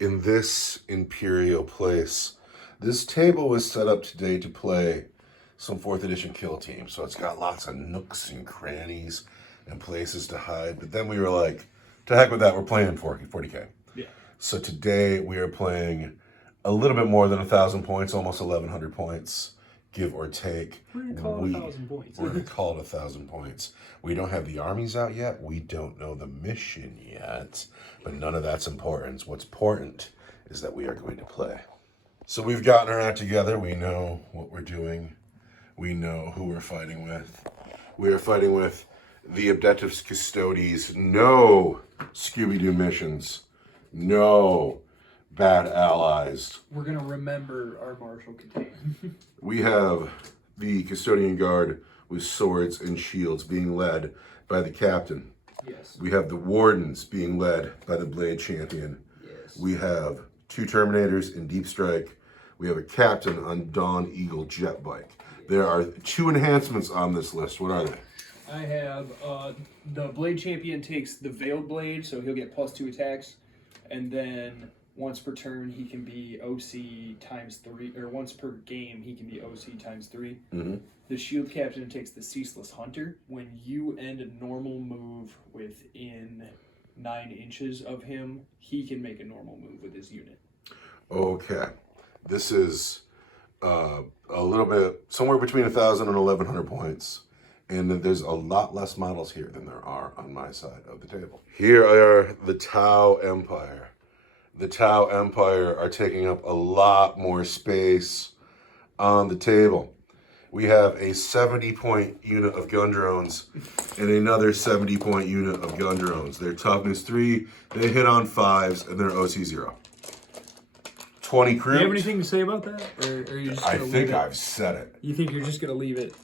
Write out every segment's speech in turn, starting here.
in this Imperial place. This table was set up today to play some 4th edition kill team. So it's got lots of nooks and crannies and places to hide. But then we were like, to heck with that, we're playing 40K. Yeah. So today we are playing a little bit more than 1,000 points, almost 1,100 points, give or take. We're going to call it 1,000 points. We're going to call it 1,000 points. We don't have the armies out yet. We don't know the mission yet. But none of that's important. What's important is that we are going to play. So we've gotten our act together. We know what we're doing. We know who we're fighting with. We are fighting with the Objectives Custodes. No Scooby-Doo missions. No bad allies. We're going to remember our martial contain. We have the Custodian Guard with swords and shields being led by the captain. Yes. We have the Wardens being led by the Blade Champion. Yes. We have 2 Terminators in Deep Strike. We have a captain on Dawn Eagle jet bike. There are 2 enhancements on this list. What are they? I have the Blade Champion takes the Veiled Blade, so he'll get +2 attacks. And then once per turn, he can be OC ×3, or once per game, he can be OC ×3. Mm-hmm. The Shield Captain takes the Ceaseless Hunter. When you end a normal move within 9 inches of him, he can make a normal move with his unit. Okay. This is a little bit, somewhere between 1,000 and 1,100 points. And there's a lot less models here than there are on my side of the table. Here are the Tau Empire. The Tau Empire are taking up a lot more space on the table. We have a 70-point unit of gun drones and another 70-point unit of gun drones. They're toughness 3, they hit on 5s, and they're OC 0. 20 crew. Do you have anything to say about that? Or are you just I gonna think leave it? I've said it. You think you're just going to leave it?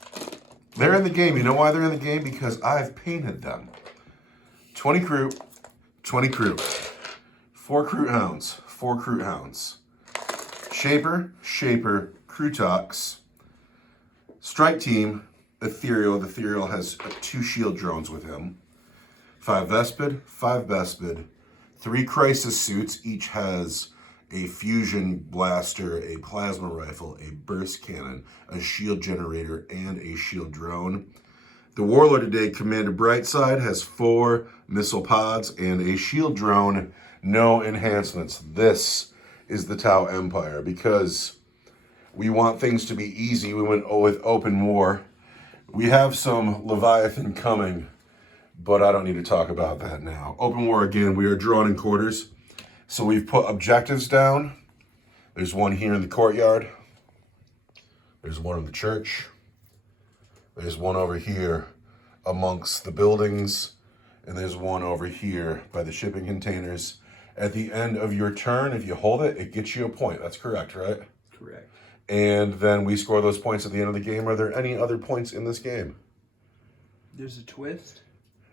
They're in the game. You know why they're in the game? Because I've painted them. 20 crew, 20 crew. 4 crew hounds, 4 crew hounds. Shaper, crew talks. Strike team, Ethereal. The Ethereal has 2 shield drones with him. 5 Vespid, 5 Vespid. 3 crisis suits. Each has a fusion blaster, a plasma rifle, a burst cannon, a shield generator, and a shield drone. The Warlord today, Commander Brightside, has 4 missile pods and a shield drone. No enhancements. This is the Tau Empire. Because we want things to be easy, we went with open war. We have some Leviathan coming, but I don't need to talk about that now. Open war again, we are drawn in quarters. So we've put objectives down. There's one here in the courtyard. There's one in the church. There's one over here amongst the buildings. And there's one over here by the shipping containers. At the end of your turn, if you hold it, it gets you a point. That's correct, right? Correct. And then we score those points at the end of the game. Are there any other points in this game? There's a twist.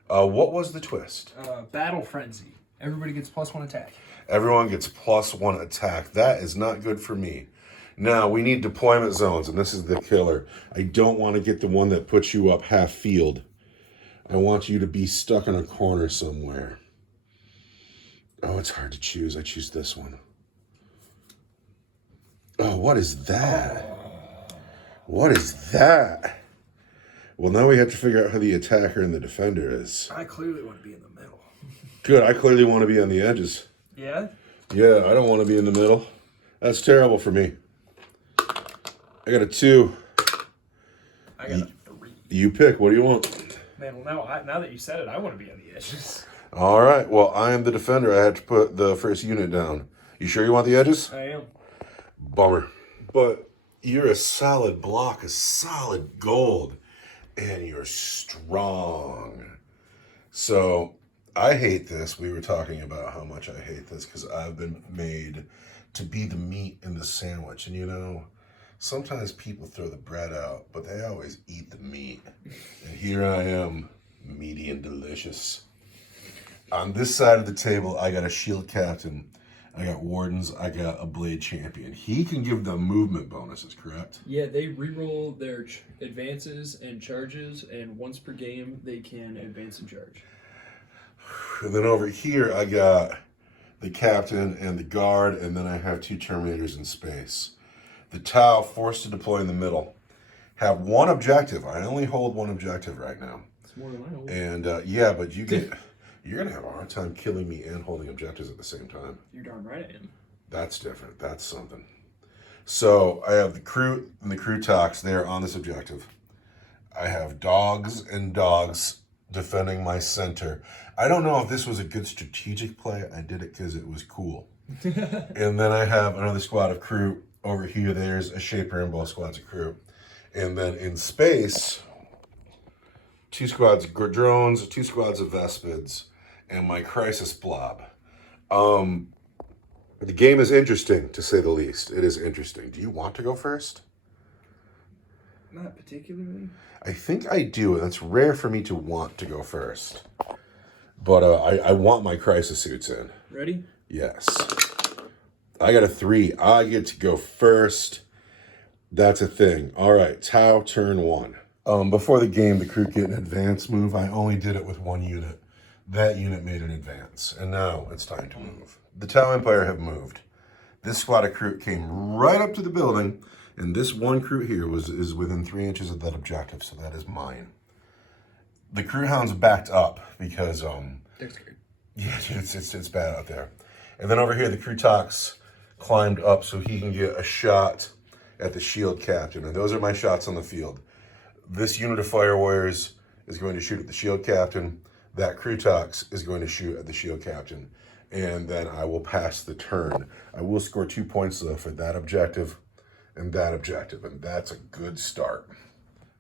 What was the twist? Battle Frenzy. Everybody gets +1 attack. Everyone gets +1 attack. That is not good for me. Now, we need deployment zones, and this is the killer. I don't want to get the one that puts you up half field. I want you to be stuck in a corner somewhere. Oh, it's hard to choose. I choose this one. Oh, what is that? What is that? Well, now we have to figure out who the attacker and the defender is. I clearly want to be in the middle. Good, I clearly want to be on the edges. Yeah? Yeah, I don't want to be in the middle. That's terrible for me. I got a 2. I got a 3. You pick. What do you want? Man, well, now that you said it, I want to be on the edges. All right. Well, I am the defender. I had to put the first unit down. You sure you want the edges? I am. Bummer. But you're a solid block, a solid gold, and you're strong. So I hate this. We were talking about how much I hate this because I've been made to be the meat in the sandwich. And you know, sometimes people throw the bread out, but they always eat the meat. And here I am, meaty and delicious. On this side of the table, I got a shield captain. I got wardens. I got a blade champion. He can give them movement bonuses, correct? Yeah, they reroll their advances and charges, and once per game, they can advance and charge. And then over here, I got the captain, and the guard, and then I have 2 Terminators in space. The Tau, forced to deploy in the middle. Have 1 objective. I only hold 1 objective right now. It's more than I hold. And yeah, but you're going to have a hard time killing me and holding objectives at the same time. You're darn right I am. That's different. That's something. So I have the crew and the crew talks there on this objective. I have dogs and dogs defending my center. I don't know if this was a good strategic play. I did it because it was cool. And then I have another squad of crew over here. There's a Shaper and both squads of crew. And then in space, 2 squads of drones, 2 squads of Vespids, and my Crisis Blob. The game is interesting, to say the least. It is interesting. Do you want to go first? Not particularly. I think I do, and it's rare for me to want to go first. But I want my Crisis suits in. Ready? Yes. I got a 3. I get to go first. That's a thing. All right, Tau, turn 1. Before the game, the crew get an advance move. I only did it with 1 unit. That unit made an advance, and now it's time to move. The Tau Empire have moved. This squad of crew came right up to the building, and this 1 crew here is within 3 inches of that objective, so that is mine. The crew hounds backed up because They're scared. yeah, it's bad out there. And then over here, the crew talks climbed up so he can get a shot at the shield captain, and those are my shots on the field. This unit of fire warriors is going to shoot at the shield captain. That crew talks is going to shoot at the shield captain, and then I will pass the turn. I will score 2 points though for that objective, and that's a good start.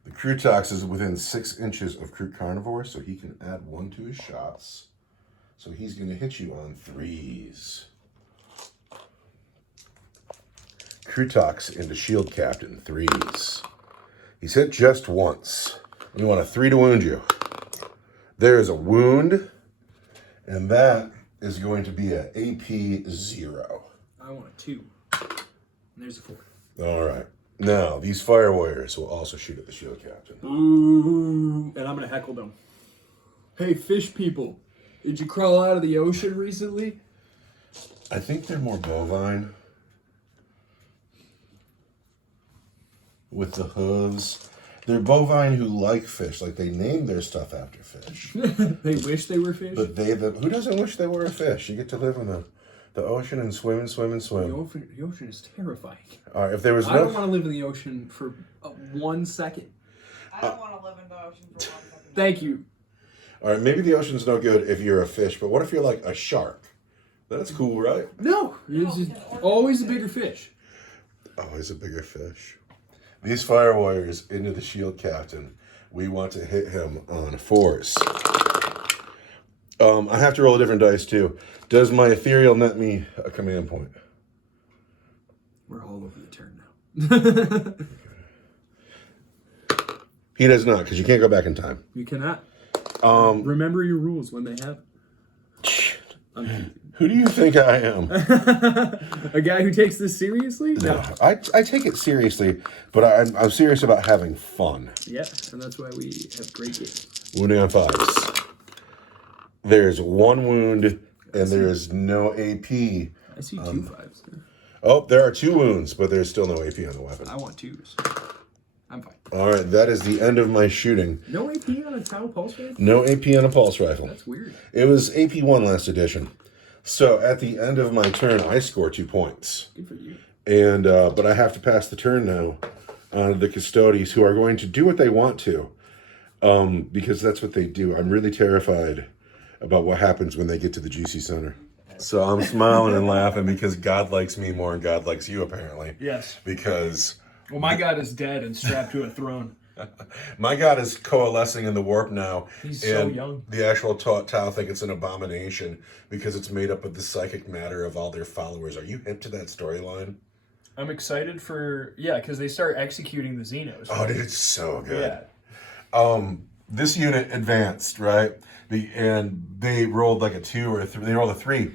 The crew talks is within 6 inches of crew carnivore, so he can add 1 to his shots. So he's going to hit you on 3s. Crew talks into shield captain, 3s. He's hit just once. We want a 3 to wound you. There is a wound, and that is going to be a AP 0. I want a 2. And there's a 4. All right. Now, these fire warriors will also shoot at the shield captain. Ooh, and I'm going to heckle them. Hey, fish people, did you crawl out of the ocean recently? I think they're more bovine. With the hooves. They're bovine who like fish. Like, they name their stuff after fish. They wish they were fish? But who doesn't wish they were a fish? You get to live in the ocean and swim and swim and swim. The ocean is terrifying. All right, if there was I don't want to live in the ocean for 1 second. I don't want to live in the ocean for 1 second. Thank you. All right, maybe the ocean's no good if you're a fish, but what if you're like a shark? That's cool, right? No, it's just always a bigger fish. Always a bigger fish. These fire warriors into the shield captain. We want to hit him on 4s. I have to roll a different dice too. Does my ethereal net me a command point? We're all over the turn now. He does not, because you can't go back in time. You cannot. Remember your rules when they have. Who do you think I am? A guy who takes this seriously? No, I take it seriously, but I'm serious about having fun. Yeah, and that's why we have great games. Wounding on 5s. There's 1 wound, and there is no AP. I see 2 5s. Oh, there are 2 wounds, but there's still no AP on the weapon. I want 2s. I'm fine. All right, that is the end of my shooting. No AP on a Tau pulse rifle? No AP on a pulse rifle. That's weird. It was AP 1 last edition. So at the end of my turn, I score 2 points. Good for you. And but I have to pass the turn now on the Custodes, who are going to do what they want to, because that's what they do. I'm really terrified about what happens when they get to the GC Center. So I'm smiling and laughing because God likes me more than God likes you, apparently. Yes. Because... Well, my god is dead and strapped to a throne. My god is coalescing in the warp now. He's so young. The actual Tau think it's an abomination because it's made up of the psychic matter of all their followers. Are you hip to that storyline? I'm excited for... Yeah, because they start executing the Xenos. Oh, dude, it's so good. Yeah. This unit advanced, right? And they rolled like a 2 or a 3. They rolled a 3.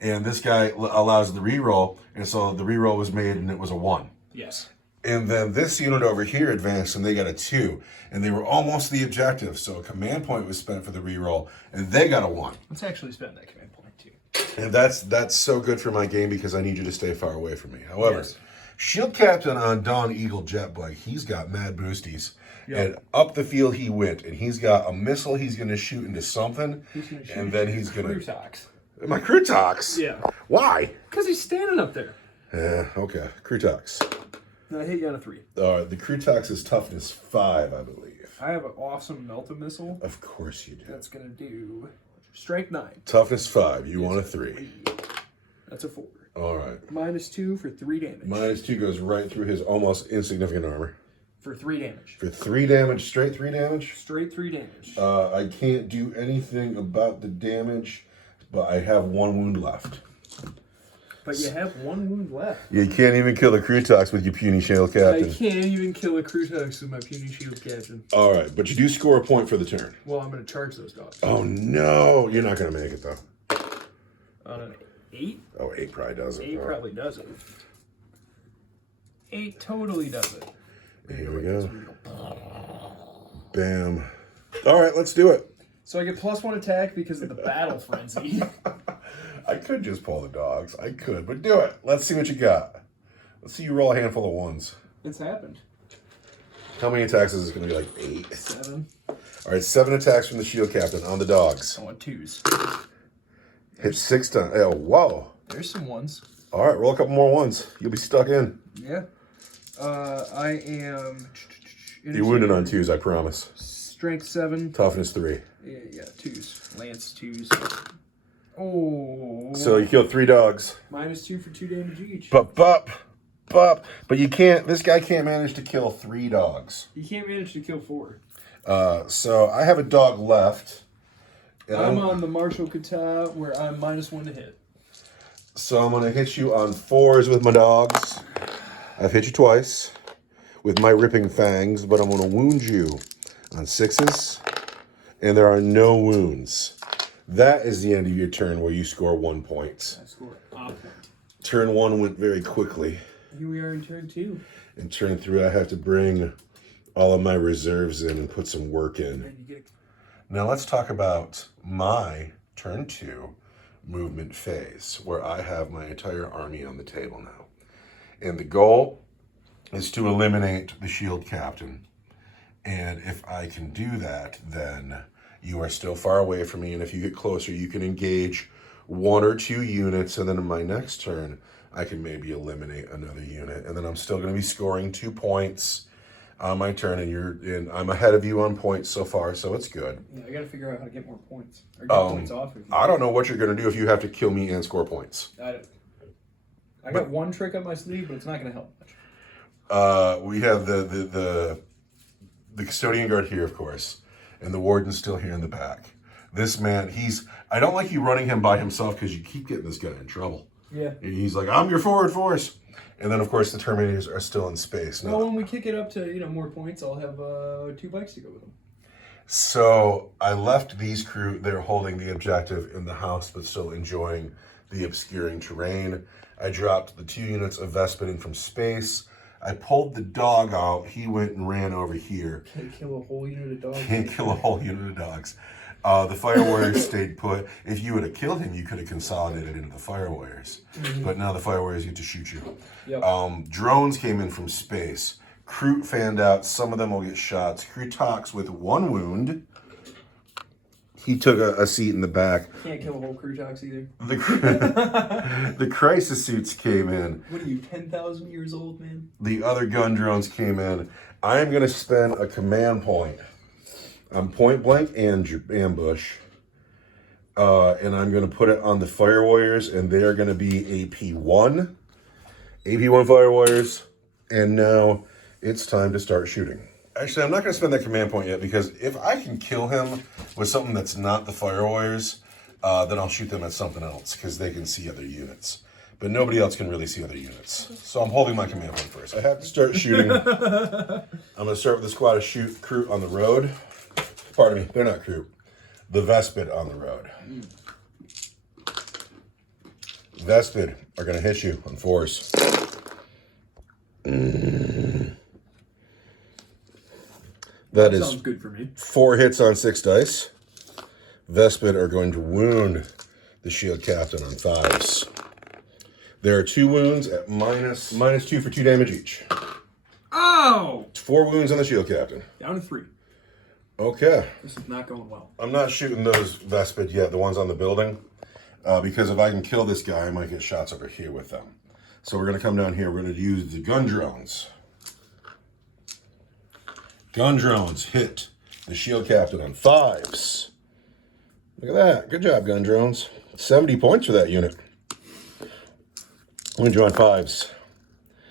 And this guy allows the reroll. And so the reroll was made and it was a 1. Yes. And then this unit over here advanced and they got a 2. And they were almost the objective. So a command point was spent for the reroll and they got a 1. Let's actually spend that command point too. And that's so good for my game because I need you to stay far away from me. However, Yes. Shield Captain on Dawn Eagle Jet Bike, he's got mad boosties. Yep. And up the field he went. And he's got a missile he's going to shoot into something. And then he's going to... Crutox. My Crutox? Yeah. Why? Because he's standing up there. Yeah, okay. Crutox. No, I hit you on a 3. The Crutox is toughness 5, I believe. I have an awesome Melta missile. Of course you do. That's going to do strength 9. Toughness 5. You want a 3. That's a 4. All right. -2 for 3 damage. -2 goes right through his almost insignificant armor. For 3 damage. For 3 damage, straight 3 damage? Straight 3 damage. I can't do anything about the damage, but I have 1 wound left. But you have 1 wound left. Yeah, you can't even kill the Crutox with your puny shield captain. I can't even kill a Crutox with my puny shield captain. All right, but you do score a point for the turn. Well, I'm going to charge those dogs. Oh, no. You're not going to make it, though. On an 8? Oh, 8 probably does it. 8 probably does it. 8 totally does it. Here we go. Bam. All right, let's do it. So I get +1 attack because of the battle frenzy. I could just pull the dogs. I could, but do it. Let's see what you got. Let's see you roll a handful of 1s. It's happened. How many attacks is this going to be? Like 8? 7. All right, 7 attacks from the shield captain on the dogs. I want 2s. Hit 6 times. Oh, whoa. There's some 1s. All right, roll a couple more 1s. You'll be stuck in. Yeah. I am... You're wounded on 2s, I promise. Strength 7. Toughness 3. Yeah, 2s. Lance 2s. Oh. So you killed 3 dogs. -2 for 2 damage each. But you can't, this guy can't manage to kill 3 dogs. You can't manage to kill 4. So I have a dog left. And I'm on the Marshall Kata where I'm -1 to hit. So I'm going to hit you on 4s with my dogs. I've hit you twice with my ripping fangs, but I'm going to wound you on 6s. And there are no wounds. That is the end of your turn where you score 1 point. I score a point. Turn 1 went very quickly. Here we are in turn 2. In turn 3, I have to bring all of my reserves in and put some work in. And you get Now let's talk about my turn 2 movement phase, where I have my entire army on the table now. And the goal is to eliminate the shield captain. And if I can do that, then you are still far away from me. And if you get closer, you can engage 1 or 2 units. And then in my next turn, I can maybe eliminate another unit. And then I'm still going to be scoring 2 points on my turn. And I'm ahead of you on points so far, so it's good. Yeah, I got to figure out how to get more points. Or get points off of you. I don't know what you're going to do if you have to kill me and score points. I got one trick up my sleeve, but it's not going to help much. We have the custodian guard here, of course, and the warden's still here in the back. This man, I don't like you running him by himself because you keep getting this guy in trouble. Yeah. And he's like, I'm your forward force. And then, of course, the Terminators are still in space. Well, when we kick it up to more points, I'll have 2 bikes to go with them. So I left these crew, they're holding the objective in the house, but still enjoying the obscuring terrain. I dropped the 2 units of Vespid in from space. I pulled the dog out. He went and ran over here. Can't kill a whole unit of dogs. Can't kill a whole unit of dogs. The Fire Warriors stayed put. If you would have killed him, you could have consolidated into the Fire Warriors. Mm-hmm. But now the Fire Warriors get to shoot you. Yep. Drones came in from space. Kroot fanned out. Some of them will get shots. Crutox with 1 wound. He took a seat in the back. Can't kill a whole Crutox either. The crisis suits came in. What are you, 10,000 years old, man? The other gun drones came in. I am going to spend a command point on point blank ambush. And I'm going to put it on the Fire Warriors, and they are going to be AP1. AP1 Fire Warriors. And now it's time to start shooting. Actually, I'm not going to spend that command point yet, because if I can kill him with something that's not the Fire Warriors, then I'll shoot them at something else, because they can see other units. But nobody else can really see other units. So I'm holding my command point first. I have to start shooting. I'm going to start with a squad of Kroot on the road. Pardon me, they're not Kroot. The Vespid on the road. Vespid are going to hit you on 4s. That is sounds good for me. 4 hits on 6 dice. Vespid are going to wound the shield captain on 5s. There are 2 wounds at -2 for 2 damage each. Oh! 4 wounds on the shield captain. Down to 3. Okay. This is not going well. I'm not shooting those Vespid yet, the ones on the building, because if I can kill this guy, I might get shots over here with them. So we're going to come down here. We're going to use the gun drones. Gun drones hit the shield captain on 5s. Look at that. Good job, gun drones. 70 points for that unit. Wound you on 5s.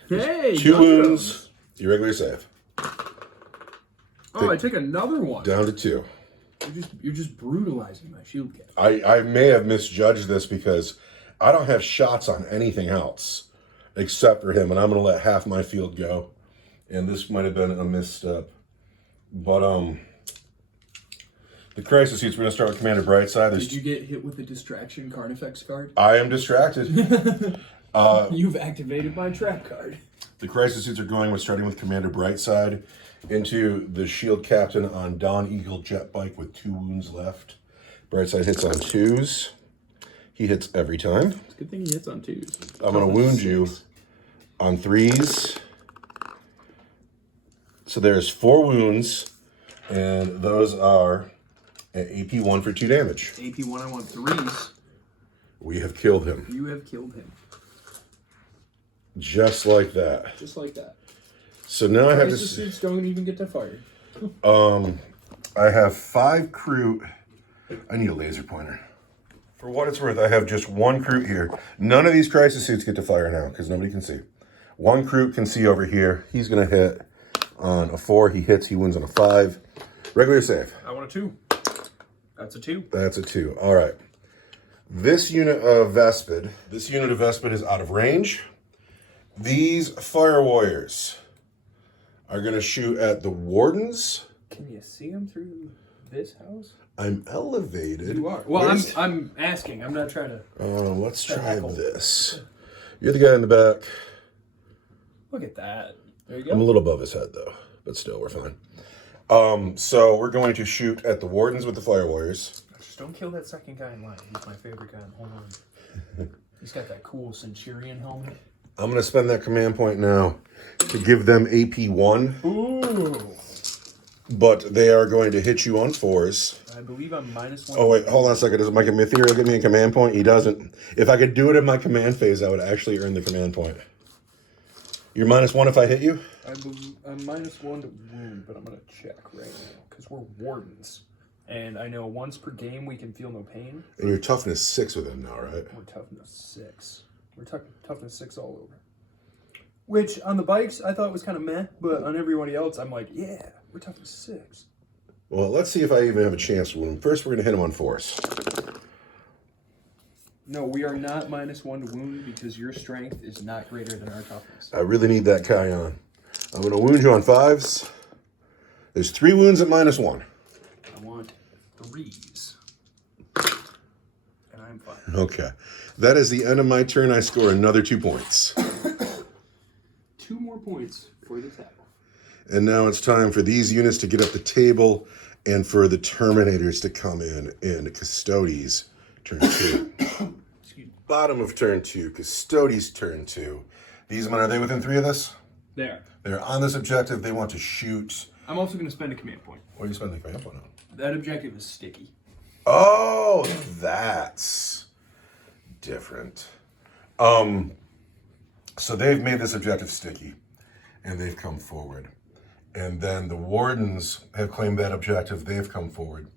Hey! 2 wounds. Your regular save. Oh, I take another one. Down to 2. You're just brutalizing my shield cap. I may have misjudged this because I don't have shots on anything else except for him, and I'm going to let half my field go. And this might have been a misstep. But, the crisis suits, we're going to start with Commander Brightside. Did you get hit with the distraction card effects card? I am distracted. You've activated my trap card. The crisis suits are going with starting with Commander Brightside into the shield captain on Dawn Eagle jet bike with 2 wounds left. Brightside hits on 2s. He hits every time. It's a good thing he hits on 2s. I'm going to wound you on 3s. So there's 4 wounds, and those are at AP 1 for 2 damage. AP 1, I want 3s. We have killed him. You have killed him. Just like that. Just like that. So now I have Crisis to... suits don't even get to fire. I have 5 crew. I need a laser pointer. For what it's worth, I have just 1 crew here. None of these crisis suits get to fire now because nobody can see. 1 crew can see over here. He's going to hit on a 4. He hits. He wins on a 5. Regular save. I want a 2. That's a 2. That's a 2. All right. This unit of Vespid is out of range. These fire warriors are going to shoot at the wardens. Can you see him through this house? I'm elevated. You are. Well, I'm asking. I'm not trying to. Let's try this. You're the guy in the back. Look at that. There you go. I'm a little above his head, though, but still, we're fine. So we're going to shoot at the wardens with the fire warriors. Just don't kill that second guy in line. He's my favorite guy in the whole line. He's got that cool Centurion helmet. I'm going to spend that command point now to give them AP 1. Ooh. But they are going to hit you on 4s. I believe I'm -1. Oh, wait, hold on a second. Does Mike Mythiel give me a command point? He doesn't. If I could do it in my command phase, I would actually earn the command point. You're -1 if I hit you? I'm -1 to wound, but I'm going to check right now because we're wardens. And I know once per game we can feel no pain. And you're toughness 6 with him now, right? We're toughness 6. We're toughness 6 all over. Which, on the bikes, I thought was kind of meh, but on everybody else, I'm like, yeah, we're toughness 6. Well, let's see if I even have a chance to wound. First, we're going to hit him on 4s. No, we are not -1 to wound because your strength is not greater than our toughness. I really need that Kai on. I'm going to wound you on 5s. There's 3 wounds at -1. I want 3s. And I'm fine. Okay. That is the end of my turn. I score another 2 points. 2 more points for the tackle. And now it's time for these units to get up the table and for the Terminators to come in Custodes, turn 2. Bottom of turn 2, Custodes, turn 2. These men, are they within 3 of this? There. They're on this objective. They want to shoot. I'm also going to spend a command point. What do you spend the command point on? That objective is sticky. Oh, that's different. So they've made this objective sticky, and they've come forward. And then the Wardens have claimed that objective. They've come forward.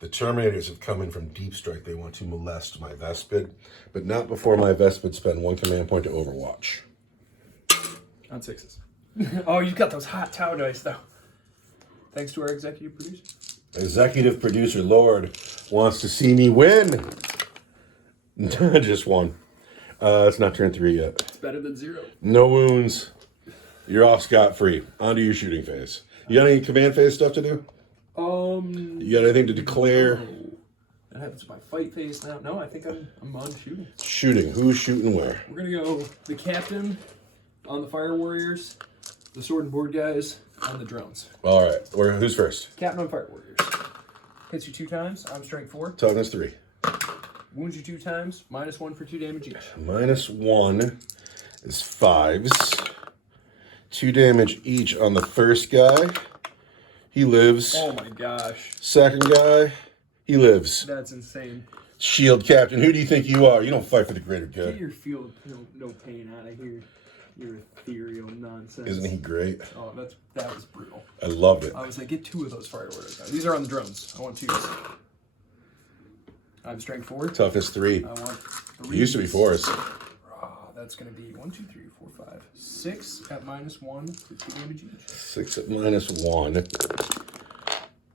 The Terminators have come in from deep strike. They want to molest my Vespid, but not before my Vespid spend 1 command point to Overwatch. On 6s. Oh, you got those hot Tau dice, though. Thanks to our executive producer. Executive producer Lord wants to see me win. Just 1. It's not turn 3 yet. It's better than 0. No wounds. You're off scot-free. On to your shooting phase. You got any command phase stuff to do? You got anything to declare? No. That happens to my fight phase now. No, I think I'm on shooting. Shooting. Who's shooting where? We're going to go the captain on the fire warriors, the sword and board guys on the drones. All right. Who's first? Captain on fire warriors. Hits you 2 times. I'm strength 4. Toughness 3. Wounds you 2 times, -1 for 2 damage each. -1 is 5s. 2 damage each on the first guy. He lives. Oh my gosh. Second guy, he lives. That's insane. Shield Captain, who do you think you are? You don't fight for the greater Get good. your field no pain out of here. Your ethereal nonsense. Isn't he great? Oh, that was brutal. I loved it. I was like, get 2 of those fireworks. These are on the drones. I want 2s. I'm strength 4. Toughness 3. I want 3. It used to be 4s. Oh, that's gonna be 1, 2, 3, 4, 5, 6 at -1 for 2 damage each. 6 at -1.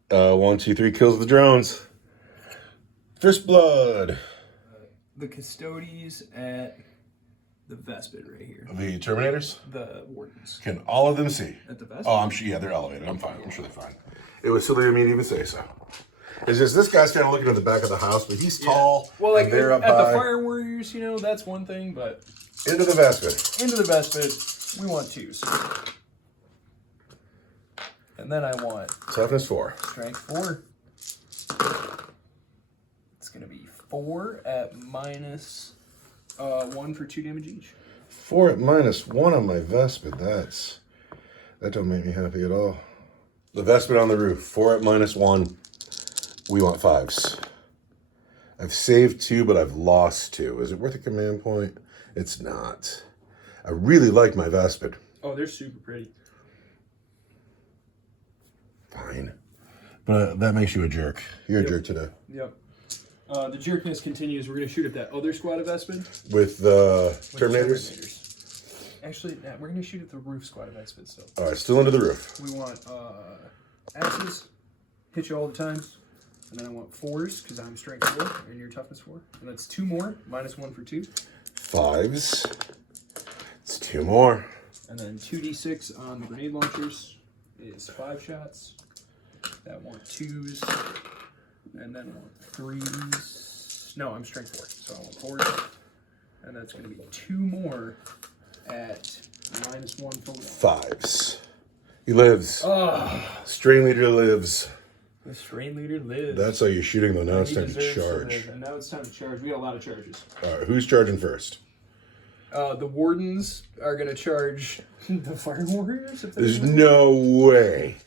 1, 2, 3 kills the drones. First blood. The Custodes at the Vespid right here. The Terminators? The Wardens. Can all of them see? At the Vespid? Oh, I'm sure. Yeah, they're elevated. I'm fine. I'm sure they're fine. It was silly of me to even say so. It's just this guy's kind of looking at the back of the house, but he's tall. Well, like and they're up at high. the Fire Warriors, you know, that's one thing, but Into the Vespid. into the Vespid, we want 2s. And then I want Toughness 4. strength 4. It's gonna be 4 at -1 for 2 damage each. 4 at -1 on my Vespid. That don't make me happy at all. The Vespid on the roof. 4 at -1. We want 5s. I've saved 2, but I've lost 2. Is it worth a command point? It's not. I really like my Vespid. Oh, they're super pretty. Fine. But that makes you a jerk. You're a jerk today. Yep. The jerkness continues. We're gonna shoot at that other squad of Vespid. With the With the Terminators? Actually, nah, we're gonna shoot at the roof squad of Vespid still. Alright, still under the roof. We want axes, hit you all the times, and then I want 4s because I'm strength 4 and you're toughness 4, and that's 2 more, -1 for 2, 5s. It's 2 more. and then 2d6 on the grenade launchers is 5 shots. That want 2s, and then I want 3s. No, I'm strength 4, so I want 4s, and that's going to be 2 more at -1 for 1. 5s. He lives. Oh, Strain Leader lives. the strain leader lives. That's how you're shooting though. Now it's He time to deserves charge. live, and now it's time to charge. We got a lot of charges. Alright, who's charging first? The Wardens are going to charge the Fire Warriors. If There's no way.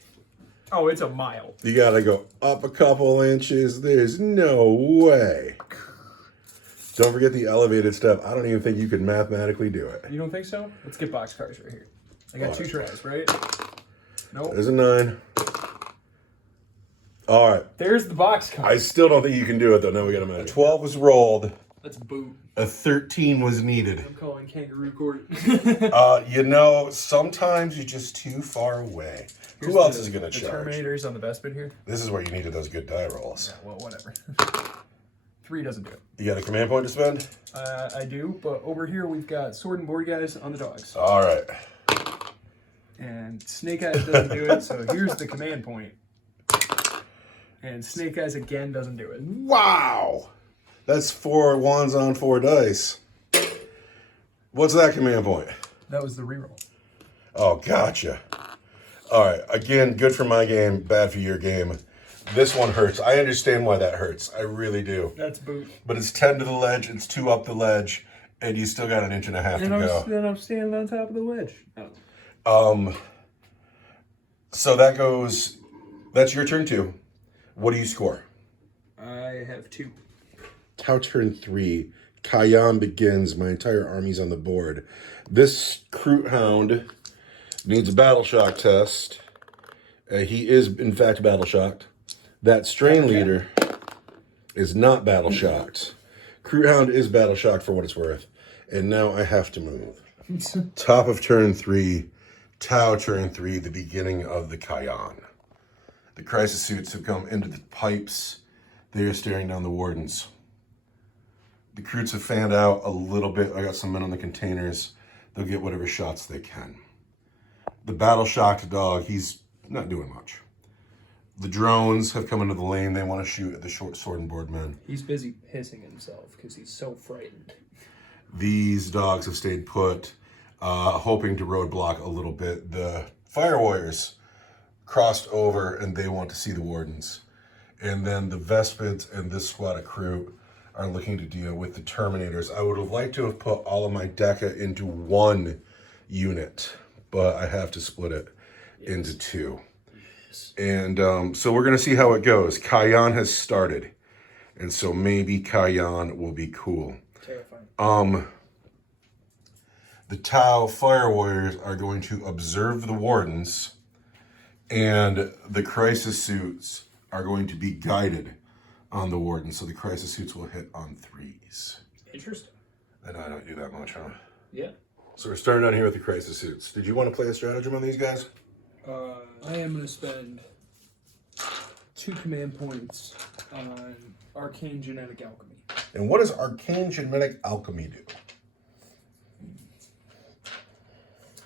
Oh, it's a mile. You gotta go up a couple inches. There's no way. Don't forget the elevated stuff. I don't even think you could mathematically do it. You don't think so? Let's get box cars right here. I got 2 tries, right? Nope. There's a 9. Alright. There's the box car. I still don't think you can do it though. Now we got a minute. 12 was rolled. Let's boot. A 13 was needed. I'm calling kangaroo court. You know, sometimes you're just too far away. Who else is going to charge? Terminators on the Vespid here. This is where you needed those good die rolls. Well, whatever. 3 doesn't do it. You got a command point to spend? I do, but over here we've got sword and board guys on the dogs. All right. And Snake Eyes doesn't do it, so here's the command point. And Snake Eyes again doesn't do it. Wow. That's 4 wands on 4 dice. What's that command point? That was the reroll. Oh, gotcha. All right. Again, good for my game, bad for your game. This one hurts. I understand why that hurts. I really do. That's boot. But it's 10 to the ledge. It's 2 up the ledge. And you still got an inch and a half to go. Then I'm standing on top of the ledge. So that goes... That's your turn 2. What do you score? I have 2. Tau turn 3. Kayan begins. My entire army's on the board. This Kroot Hound needs a battle shock test. He is, in fact, battle shocked. That Strain Leader is not battle shocked. Kroot Hound is battle shocked for what it's worth. And now I have to move. Top of turn 3. Tau turn 3, the beginning of the Kayan. The crisis suits have come into the pipes. They are staring down the wardens. The Kroots have fanned out a little bit. I got some men on the containers. They'll get whatever shots they can. The battle-shocked dog, he's not doing much. The drones have come into the lane. They want to shoot at the short sword and board men. He's busy pissing himself because he's so frightened. These dogs have stayed put, hoping to roadblock a little bit. The Fire Warriors crossed over and they want to see the wardens. And then the Vespids and this squad of crew are looking to deal with the Terminators. I would have liked to have put all of my Deca into one unit, but I have to split it into two. And so we're going to see how it goes. Kayan has started, and so maybe Kayan will be cool. Terrifying. The Tau Fire Warriors are going to observe the Wardens, and the Crisis Suits are going to be guided on the Wardens, so the Crisis Suits will hit on 3s. Interesting. I know I don't do that much, huh? Yeah. So we're starting out here with the Crisis Suits. Did you want to play a stratagem on these guys? I am going to spend 2 command points on Arcane Genetic Alchemy. And what does Arcane Genetic Alchemy do?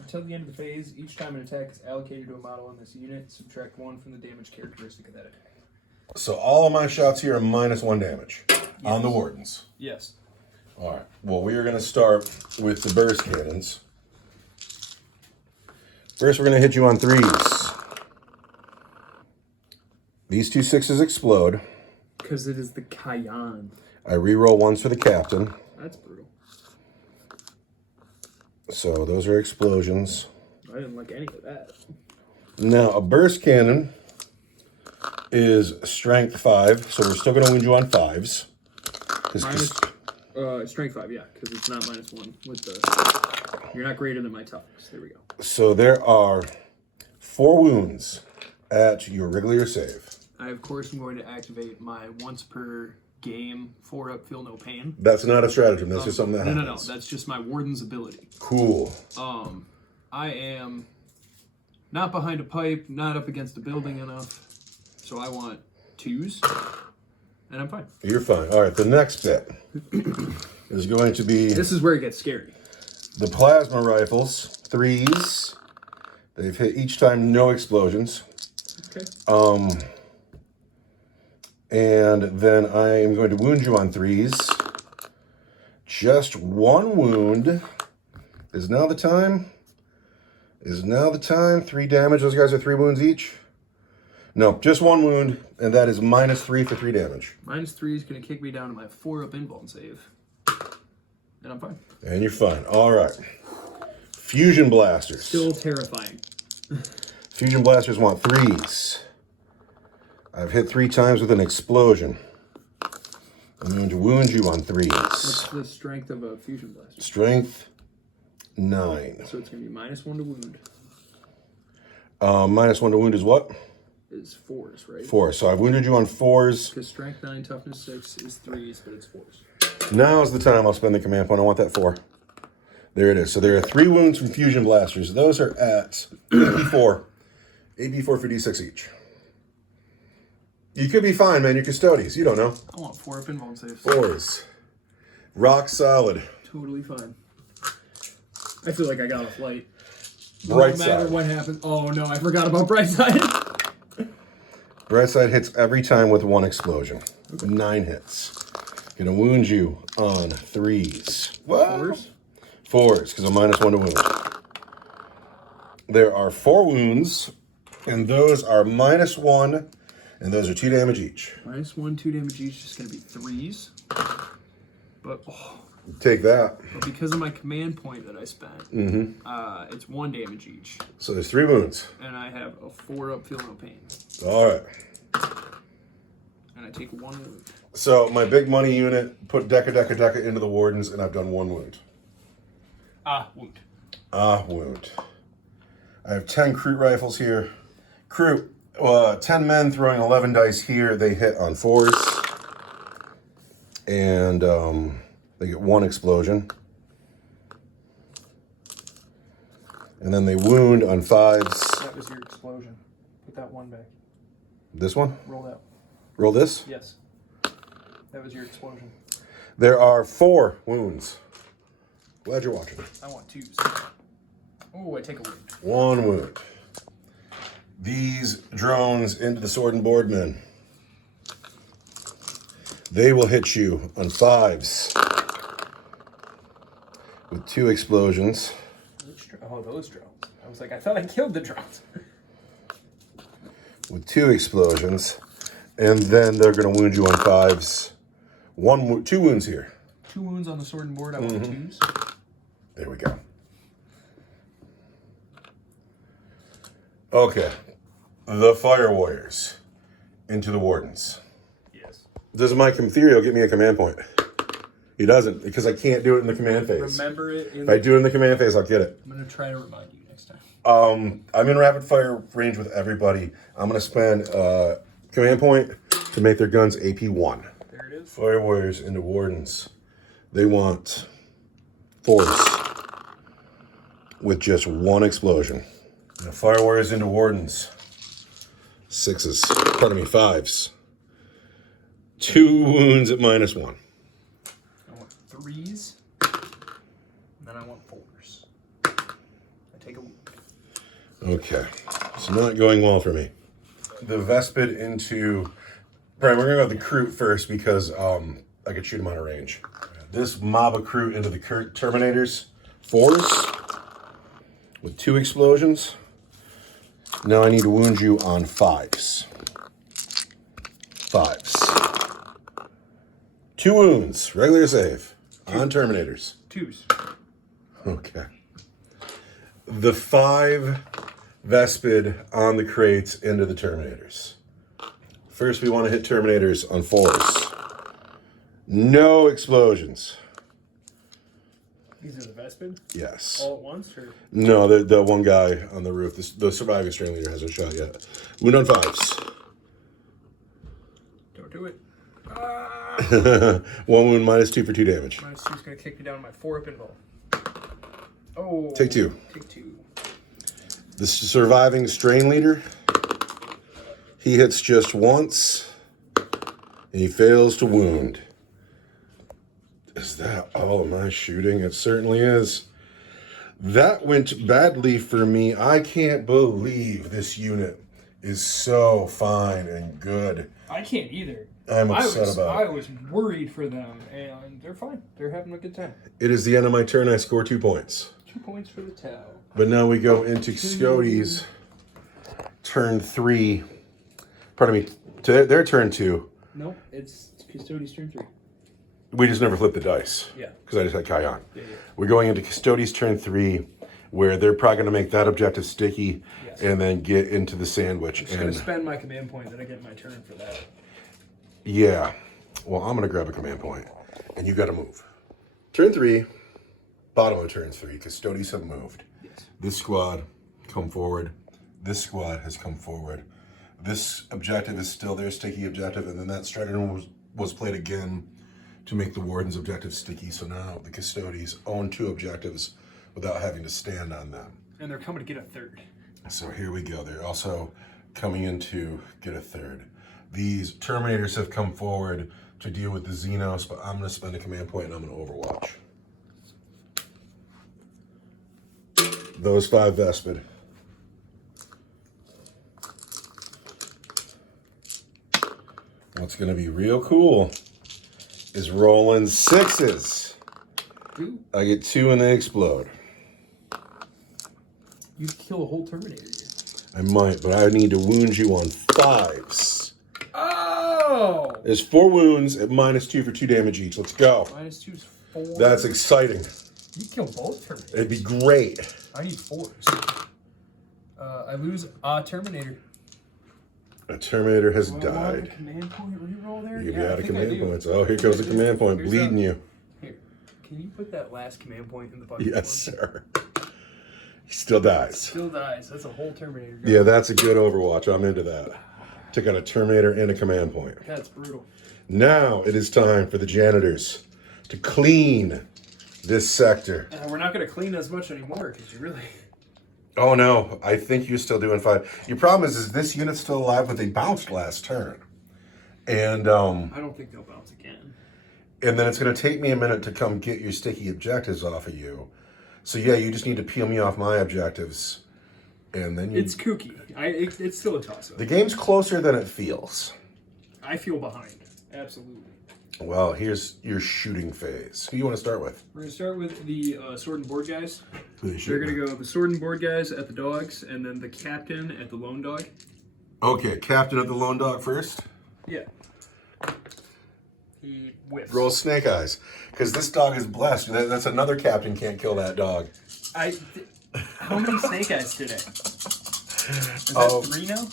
Until the end of the phase, each time an attack is allocated to a model in this unit, subtract 1 from the damage characteristic of that attack. So all of my shots here are -1 damage on the Wardens. Yes. All right. Well, we are going to start with the burst cannons. First, we're going to hit you on 3s. These 2 6s explode. Because it is the Kayan. I reroll 1s for the captain. That's brutal. So those are explosions. I didn't like any of that. Now, a burst cannon is strength 5, so we're still going to wound you on 5s. Strength 5, yeah, because it's not -1 with the... You're not greater than my toughness. There we go. So there are 4 wounds at your regular save. I, of course, am going to activate my once per game 4-up feel no pain. That's not a stratagem. That's just something that No. happens. That's just my Warden's ability. Cool. I am not behind a pipe, not up against a building enough, so I want 2s, and I'm fine. You're fine. All right, the next bit is going to be This is where it gets scary. the plasma rifles, 3s. They've hit each time, no explosions. Okay. And then I am going to wound you on 3s. Just 1 wound. Is now the time? Is now the time? 3 damage. Those guys are 3 wounds each. No, just 1 wound, and that is -3 for 3 damage. -3 is going to kick me down to my 4-up invuln save. And I'm fine. And you're fine. All right. Fusion blasters. Still terrifying. Fusion blasters want 3s. I've hit 3 times with an explosion. I'm going to wound you on 3s. What's the strength of a fusion blaster? Strength 9. So it's going to be -1 to wound. -1 to wound is what? Is 4s, right? 4. So I've wounded you on 4s. Because strength 9, toughness 6 is 3s, but it's 4s. Now's the time I'll spend the command point. I want that 4. There it is. So there are 3 wounds from fusion blasters. Those are at 8d4. 8d4 for d6 each. You could be fine, man. You're Custodes. You don't know. I want 4-up invuln saves. 4s. Rock solid. Totally fine. I feel like I got a flight. Bright No matter side. what happens. Oh no, I forgot about bright side. Bright side hits every time with 1 explosion. 9 hits. Gonna wound you on 3s. What? 4s? 4s, because I'm -1 to wound. There are 4 wounds, and those are -1, and those are 2 damage each. -1, 2 damage each, just gonna be 3s. But Take that. because of my command point that I spent, it's 1 damage each. So there's 3 wounds. And I have a 4-up feel no pain. All right. And I take 1 wound. So my big money unit put Deca into the Wardens, and I've done 1 wound. Wound. Wound. I have 10 Crute rifles here. Crute, 10 men throwing 11 dice here. They hit on 4s. And they get 1 explosion. And then they wound on 5s. That was your explosion. Put that 1 back. This one? Roll that. Roll this? Yes. That was your explosion. There are 4 wounds. Glad you're watching. I want 2s. Oh, I take a wound. 1 wound. These drones into the sword and board men. They will hit you on 5s with 2 explosions. Oh, those drones. I was like, I thought I killed the drones. With 2 explosions. And then they're going to wound you on 5s Two wounds here. 2 wounds on the sword and board. I want 2s. There we go. Okay. The Fire Warriors into the Wardens. Yes. Does my Ethereal get me a command point? He doesn't, because I can't do it in the command phase. Remember it. If I do it in the command phase, I'll get it. I'm going to try to remind you next time. I'm in rapid fire range with everybody. I'm going to spend a command point to make their guns AP1. There it is. Fire Warriors into Wardens. They want 4s with just 1 explosion. The Fire Warriors into Wardens. 6s. Pardon me, 5s. 2 wounds at -1. I want 3s. And then I want 4s. I take a wound. Okay. It's not going well for me. The Vespid into... Brian, we're going to go with the Kroot first because I could shoot him out of range. This mob of Kroot into the Terminators. 4s with 2 explosions. Now I need to wound you on 5s. 5s. 2 wounds. Regular save. On Terminators. 2s. Okay. The 5 Vespid on the crates into the Terminators. First, we want to hit Terminators on 4s. No explosions. These are the Vespid? Yes. All at once? Or? No, the one guy on the roof, the surviving string leader hasn't shot yet. Wound on 5s. Don't do it. 1 wound, -2 for 2 damage. -2 is going to kick me down my 4-up involve. Oh. Take 2. Take 2. The surviving strain leader, he hits just once, and he fails to wound. Is that all of my shooting? It certainly is. That went badly for me. I can't believe this unit is so fine and good. I can't either. I'm upset about it. I was worried for them, and they're fine. They're having a good time. It is the end of my turn. I score 2 points. 2 points for the Tau. But now we go into Custodes' turn 3. Pardon me, to their turn 2. No, it's Custodes' turn 3. We just never flipped the dice. Yeah. Because I just had Kai on. Yeah. We're going into Custodes' turn 3, where they're probably going to make that objective sticky, Yes. and then get into the sandwich. I'm just going to spend my command point, then I get my turn for that. Yeah. Well, I'm going to grab a command point, and you got to move. Turn 3, bottom of turn 3, Custodes have moved. Yes. This squad, come forward. This squad has come forward. This objective is still their sticky objective, and then that stratagem was played again to make the Warden's objective sticky. So now the Custodes own 2 objectives without having to stand on them. And they're coming to get a 3rd. So here we go. They're also coming in to get a 3rd. These Terminators have come forward to deal with the Xenos, but I'm going to spend a command point and I'm going to Overwatch. Those 5 Vespid. What's going to be real cool is rolling 6s. Ooh. I get 2 and they explode. You kill a whole Terminator. I might, but I need to wound you on 5s. Oh! There's 4 wounds at -2 for 2 damage each. Let's go. -2 is 4. That's exciting. You kill both Terminators. It'd be great. I need 4s. I lose a Terminator. A Terminator has Do I want a died. command point reroll there? You'd be Yeah, out I of think I command do. points. Oh, here goes the command point, Here's bleeding a- you. Here, can you put that last command point in the bucket? Yes, for me? sir. He still dies. Still dies. That's a whole Terminator. Yeah, that's a good Overwatch. I'm into that. Took out a Terminator and a command point. That's brutal. Now it is time for the janitors to clean this sector. We're not going to clean as much anymore because you really... Oh no, I think you're still doing fine. Your problem is this unit's still alive, but they bounced last turn. And I don't think they'll bounce again. and then it's going to take me a minute to come get your sticky objectives off of you. So yeah, you just need to peel me off my objectives, and then you. It's kooky. It's still a toss-up. The game's closer than it feels. I feel behind. Absolutely. Well, here's your shooting phase. Who you want to start with? We're going to start with the sword and board guys. Who they They're shooting? going to go the sword and board guys at the dogs, and then the captain at the lone dog. Okay, captain of the lone dog first. Yeah. He whiffs. Roll snake eyes. Because this dog is blessed. That's another captain can't kill that dog. How many snake eyes today? Is that 3 now?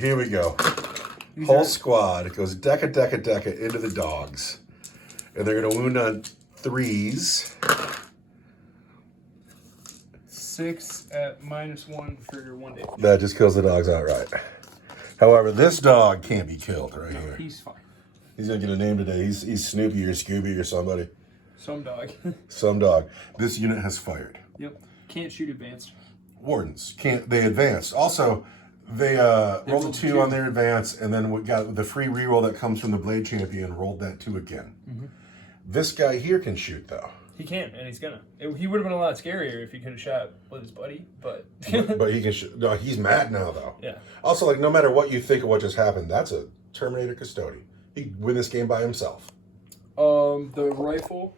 Here we go. These Whole are- squad goes deca into the dogs. And they're going to wound on 3s. 6 at -1 for 1 day. That just kills the dogs outright. However, this dog can't be killed right here. He's fine. He's going to get a name today. He's Snoopy or Scooby or somebody. Some dog. Some dog. This unit has fired. Yep. Can't shoot advanced. Wardens can't. They advanced. Also, they rolled a rolled 2 2. on their advance, and then we got the free reroll that comes from the Blade Champion. Rolled that 2 again. This guy here can shoot though. He can, and he's gonna. He would have been a lot scarier if he could have shot with his buddy, but. But he can shoot. No, he's mad now though. Yeah. Also, like no matter what you think of what just happened, that's a Terminator Custodian. He'd win this game by himself. The rifle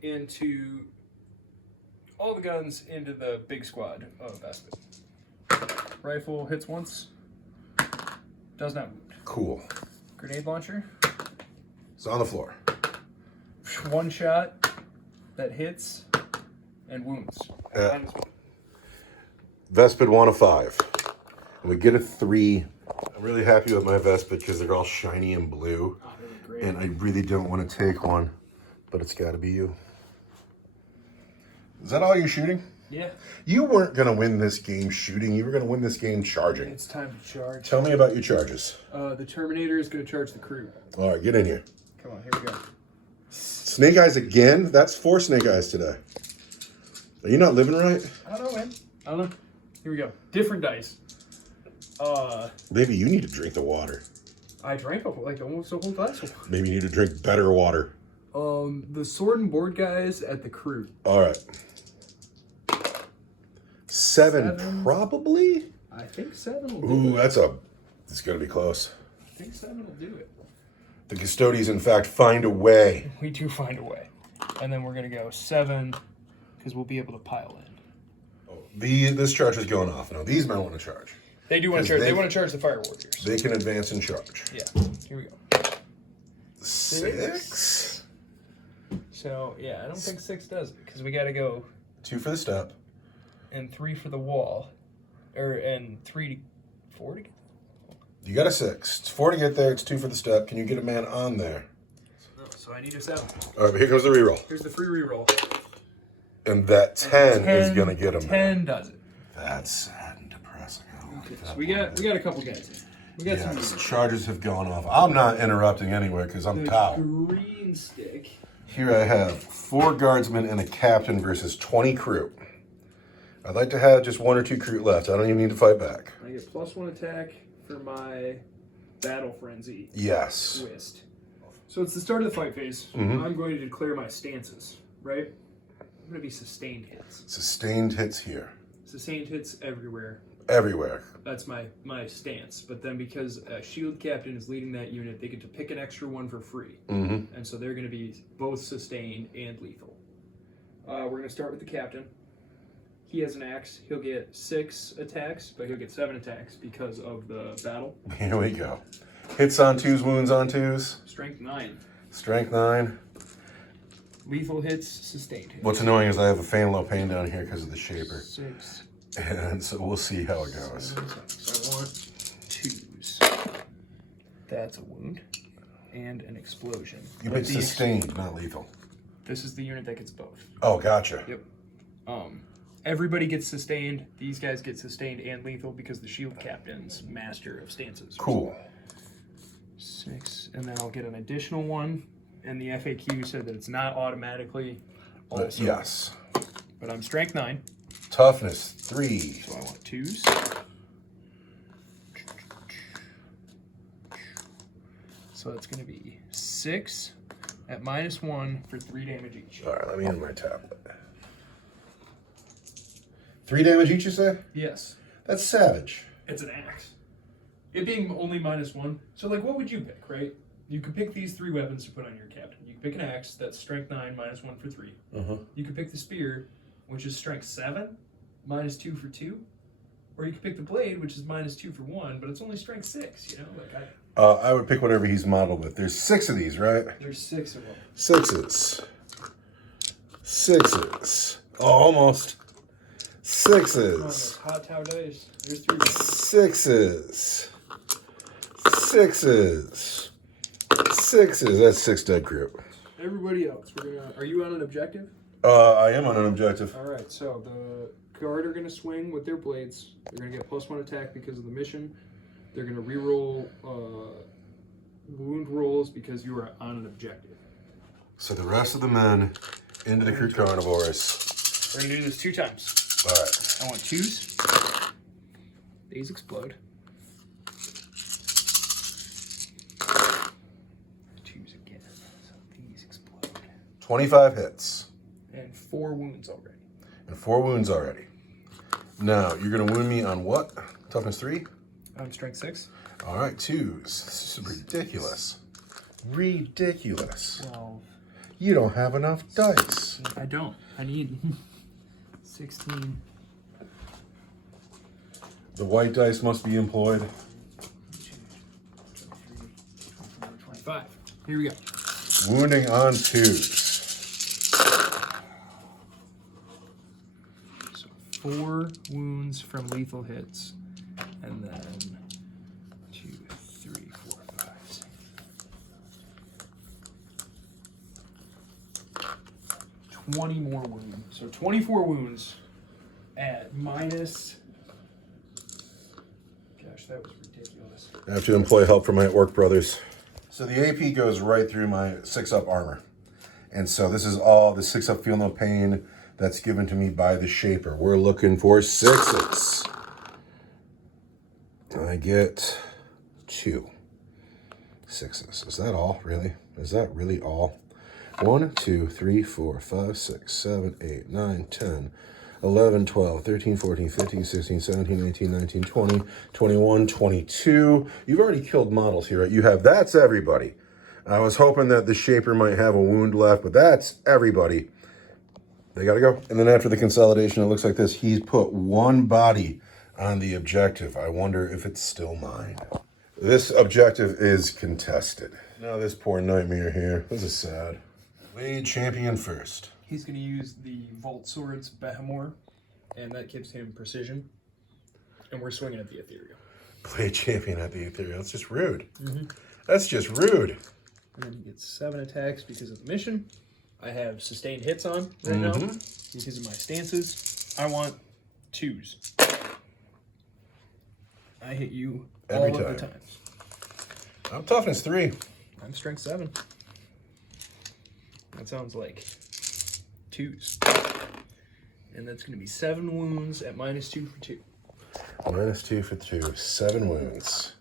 into all the guns into the big squad of Vespid. Rifle hits once. Does not wound. Cool. Grenade launcher. It's on the floor. 1 shot that hits and wounds. Yeah. Vespid won a 5. And we get a 3. I'm really happy with my Vespid because they're all shiny and blue. Oh, really great. And I really don't want to take one, but it's got to be you. Is that all you're shooting? Yeah. You weren't going to win this game shooting. You were going to win this game charging. It's time to charge. Tell me about your charges. The Terminator is going to charge the crew. All right, get in here. Come on, here we go. Snake eyes again? That's 4 snake eyes today. Are you not living right? I don't know, man. I don't know. Here we go. Different dice. Maybe you need to drink the water. I drank almost a whole glass of water. Maybe you need to drink better water. The sword and board guys at the crew. All right. 7 probably? I think 7 will do Ooh, it. it's going to be close. I think 7 will do it. The Custodes, in fact, find a way. We do find a way. And then we're going to go 7 because we'll be able to pile in. This charge is going off. Now, these men want to charge. They do want to charge. They want to charge the fire warriors. They can advance and charge. Yeah. Here we go. 6. So, yeah, I don't think 6 does it because we got to go 2 for the step. and 3 for the wall. And 3 to 4 to get. You got a 6. It's 4 to get there. It's 2 for the step. Can you get a man on there? So I need a 7. All right, but here comes the reroll. Here's the free reroll. And that 10 is going to get him. 10 does it. That's sad and depressing. I don't like Okay, that so we got a couple guys here. We got Yes, some charges have gone off. I'm not interrupting anyway because I'm cow. green stick. Here I have 4 guardsmen and a captain versus 20 crew. I'd like to have just 1 or 2 crew left. I don't even need to fight back. I get +1 attack for my battle frenzy Yes. twist. So it's the start of the fight phase. Mhm. I'm going to declare my stances, right? I'm going to be sustained hits. Sustained hits here. Sustained hits everywhere. Everywhere. That's my stance. But then because a shield captain is leading that unit, they get to pick an extra 1 for free. Mm-hmm. And so they're going to be both sustained and lethal. We're going to start with the captain. He has an axe. He'll get 6 attacks, but he'll get 7 attacks because of the battle. Here we go. Hits on 2s, wounds on 2s. Strength 9. Strength 9. Lethal hits, sustained hits. What's annoying is I have a fan low pain down here because of the shaper. 6. And so we'll see how it goes. So I want 2s. That's a wound. And an explosion. You Let picked the sustained, not lethal. This is the unit that gets both. Oh, gotcha. Yep. Everybody gets sustained. These guys get sustained and lethal because the shield captain's master of stances. Cool. 6, and then I'll get an additional 1. And the FAQ said that it's not automatically also. Yes. But I'm strength 9, Toughness 3. so I want 2s. So it's going to be 6 at -1 for 3 damage each. All right, let me in my tablet. 3 damage each, you say? Yes. That's savage. It's an axe. It being only -1. So, like, what would you pick, right? You could pick these 3 weapons to put on your captain. You could pick an axe, that's strength 9, -1 for 3. You could pick the spear, which is strength 7, -2 for 2. Or you could pick the blade, which is -2 for 1, but it's only strength 6, you know? Like, I would pick whatever he's modeled with. There's 6 of these, right? There's 6 of them. 6s. 6s. Oh, almost. 6s. Hot tower dice. There's 3. 6s. 6s. 6s. That's 6 dead group. Everybody else, are you on an objective? I am on an objective. All right, so the guard are gonna swing with their blades. They're gonna get +1 attack because of the mission. They're gonna reroll wound rolls because you are on an objective. So the rest of the men into the crew carnivores. We're gonna do this 2 times. All right. I want 2s. These explode. 2s again. So these explode. 25 hits. And 4 wounds already. And 4 wounds already. Now, you're going to wound me on what? Toughness 3? Strength 6. All right, 2s. This is ridiculous. Ridiculous. 12. You don't have enough dice. I don't. I need 16. The white dice must be employed. 25. Here we go. Wounding on 2s. So 4 wounds from lethal hits. And then 2, 3, 4, 5, 6. 20 more wounds. So 24 wounds at minus. Gosh, that was ridiculous. I have to employ help from my orc brothers. So the AP goes right through my 6-up armor. And so this is all the 6-up feel no pain that's given to me by the Shaper. We're looking for 6s. I get 2 6s. Is that all, really? Is that really all? 1, 2, 3, 4, 5, 6, 7, 8, 9, 10, 11, 12, 13, 14, 15, 16, 17, 18, 19, 20, 21, 22. You've already killed models here, right? You have, that's everybody. I was hoping that the Shaper might have a wound left, but that's everybody. They gotta go. And then after the consolidation, it looks like this. He's put 1 body on the objective. I wonder if it's still mine. This objective is contested. Now this poor nightmare here. This is sad. Blade champion first. He's going to use the Vault Swords Behemoth, and that gives him precision. And we're swinging at the Ethereal. Blade champion at the Ethereal. That's just rude. That's just rude. And then he gets 7 attacks because of the mission. I have sustained hits on right now because of my stances. I want 2s. I hit you Every all time. of the times. I'm toughness 3. I'm strength 7. That sounds like 2s. And that's going to be 7 wounds at -2 for 2. -2 for 2. 7 wounds.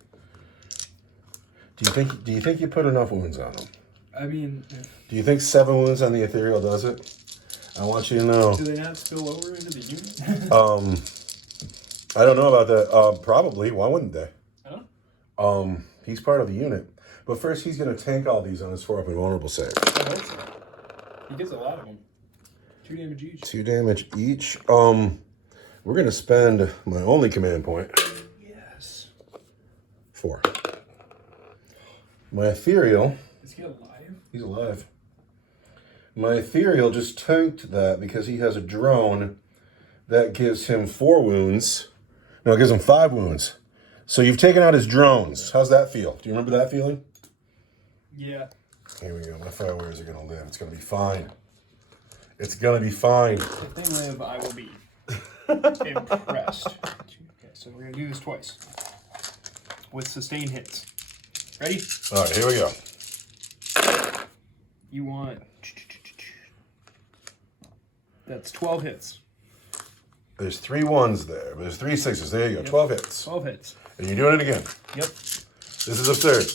Do you think you put enough wounds on them? I mean, Do you think 7 wounds on the Ethereal does it? I want you to know. do they not spill over into the unit? I don't know about that. Probably. Why wouldn't they? Huh? He's part of the unit. But first, he's going to tank all these on his 4-up invulnerable save. I hope so. He gets a lot of them. 2 damage each. 2 damage each. We're going to spend my only command point. Yes. 4. My Ethereal. Is he alive? He's alive. My Ethereal just tanked that because he has a drone that gives him 4 wounds. No, it gives him 5 wounds. So you've taken out his drones. How's that feel? Do you remember that feeling? Yeah. Here we go. My firewares are going to live. It's going to be fine. It's going to be fine. If they live, I will be impressed. Okay, so we're going to do this twice. With sustained hits. Ready? All right, here we go. You want... That's 12 hits. There's 3 1s there, but there's 3 6s. There you go. Yep. 12 hits. 12 hits. And you're doing it again. Yep. This is absurd.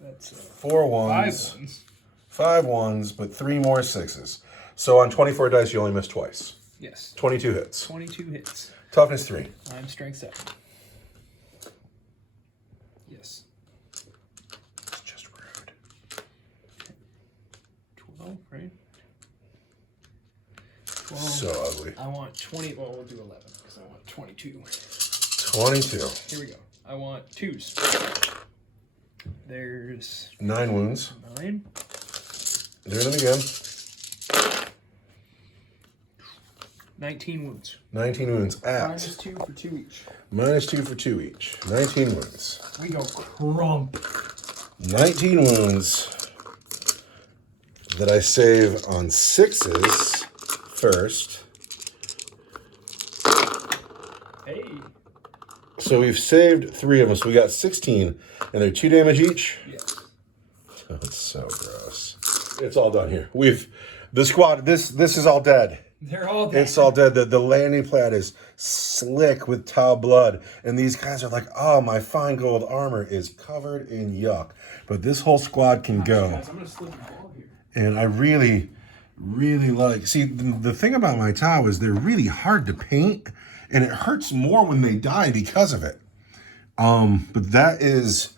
That's 4 5 1s. ones. 5 1s, but 3 more 6s. So on 24 dice, you only miss twice. Yes. 22 hits. 22 hits. Toughness 3. I'm strength 7. Yes. It's just rude. 12, right? 12. So ugly. I want 20. Well, we'll do 11 because I want 22. 22. Here we go. I want 2s. There's 9 wounds. 9. Doing them again. 19 wounds. 19 wounds at. -2 for 2 each. -2 for 2 each. 19 wounds. We go crump. 19 wounds that I save on 6s first. Hey. So we've saved 3 of them. So we got 16, and they're 2 damage each. Yes. Oh, it's so gross. It's all done here. The squad. This is all dead. They're all dead. It's all dead. The landing pad is slick with Tau blood. And these guys are like, oh, my fine gold armor is covered in yuck. But this whole squad can go. Guys, I'm going to slip the ball here. And I really, really like... See, the thing about my Tau is they're really hard to paint. And it hurts more when they die because of it. But that is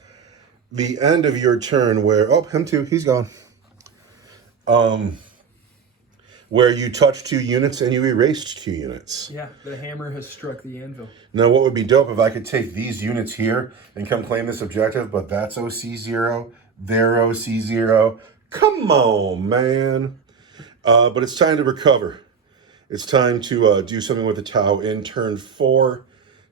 the end of your turn where... Oh, him too. He's gone. Where you touch 2 units and you erased 2 units. Yeah, the hammer has struck the anvil. Now, what would be dope if I could take these units here and come claim this objective, but that's OC0, they're OC0. Come on, man. But it's time to recover. It's time to do something with the Tau in turn 4.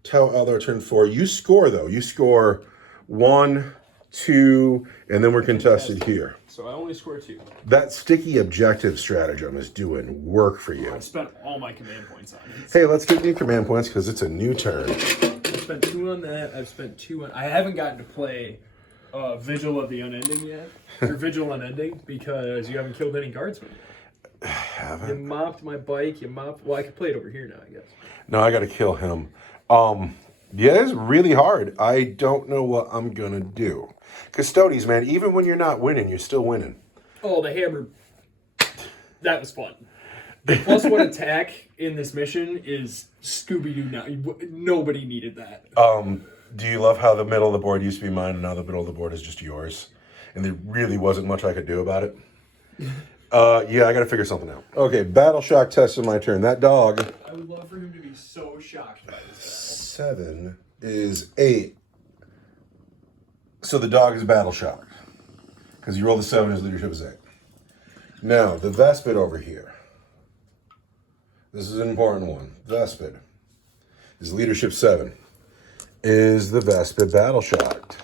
Tau Eldar turn 4. You score, though. You score 1, 2, and then we're contested here. So I only score 2. That sticky objective stratagem is doing work for you. I spent all my command points on it. Hey, let's get new command points because it's a new turn. I spent 2 on that. I've spent 2 on... I haven't gotten to play Vigil of the Unending yet. Or Vigil Unending because you haven't killed any guardsmen yet. Haven't? You mopped my bike. You mopped... Well, I could play it over here now, I guess. No, I got to kill him. Yeah, it's really hard. I don't know what I'm going to do. Custodes, man, even when you're not winning, you're still winning. Oh, the hammer. That was fun. The +1 attack in this mission is Scooby-Doo now. Nobody needed that. Do you love how the middle of the board used to be mine and now the middle of the board is just yours? And there really wasn't much I could do about it? Yeah, I got to figure something out. Okay, battle shock test of my turn. That dog... I would love for him to be so shocked by this. 7 is 8. So the dog is battle shocked. Because you roll the 7, his leadership is 8. Now, the Vespid over here. This is an important one. Vespid. His leadership 7. Is the Vespid battle shocked?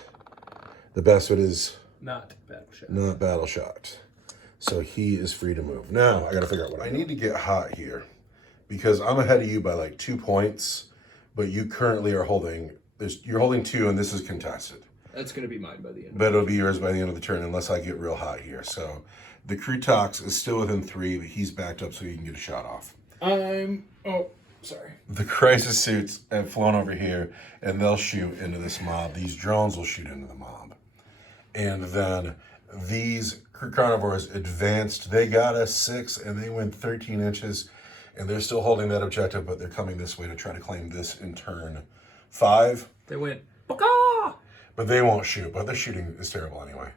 The Vespid is... Not battle shocked. Not battle shocked. So he is free to move. Now, I got to figure out what I need to get hot here. Because I'm ahead of you by like 2 points. But you currently are holding... You're holding 2 and this is contested. That's going to be mine by the end. But it'll be yours by the end of the turn unless I get real hot here. So the Crutox is still within 3, but he's backed up so he can get a shot off. Oh, sorry. The Crisis Suits have flown over here, and they'll shoot into this mob. These drones will shoot into the mob. And then these Carnivores advanced. They got a 6, and they went 13 inches. And they're still holding that objective, but they're coming this way to try to claim this in turn 5. They went, Baka! But they won't shoot, but their shooting is terrible anyway.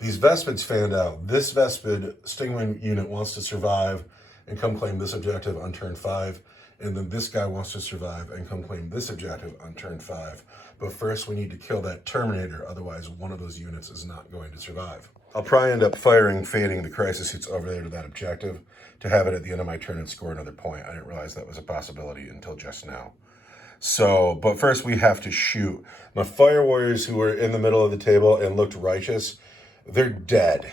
These Vespids fanned out. This Vespid Stingwing unit wants to survive and come claim this objective on turn 5. And then this guy wants to survive and come claim this objective on turn 5. But first we need to kill that Terminator, otherwise one of those units is not going to survive. I'll probably end up fading the Crisis Suits over there to that objective to have it at the end of my turn and score another point. I didn't realize that was a possibility until just now. So, but first we have to shoot. My Fire Warriors who were in the middle of the table and looked righteous, they're dead.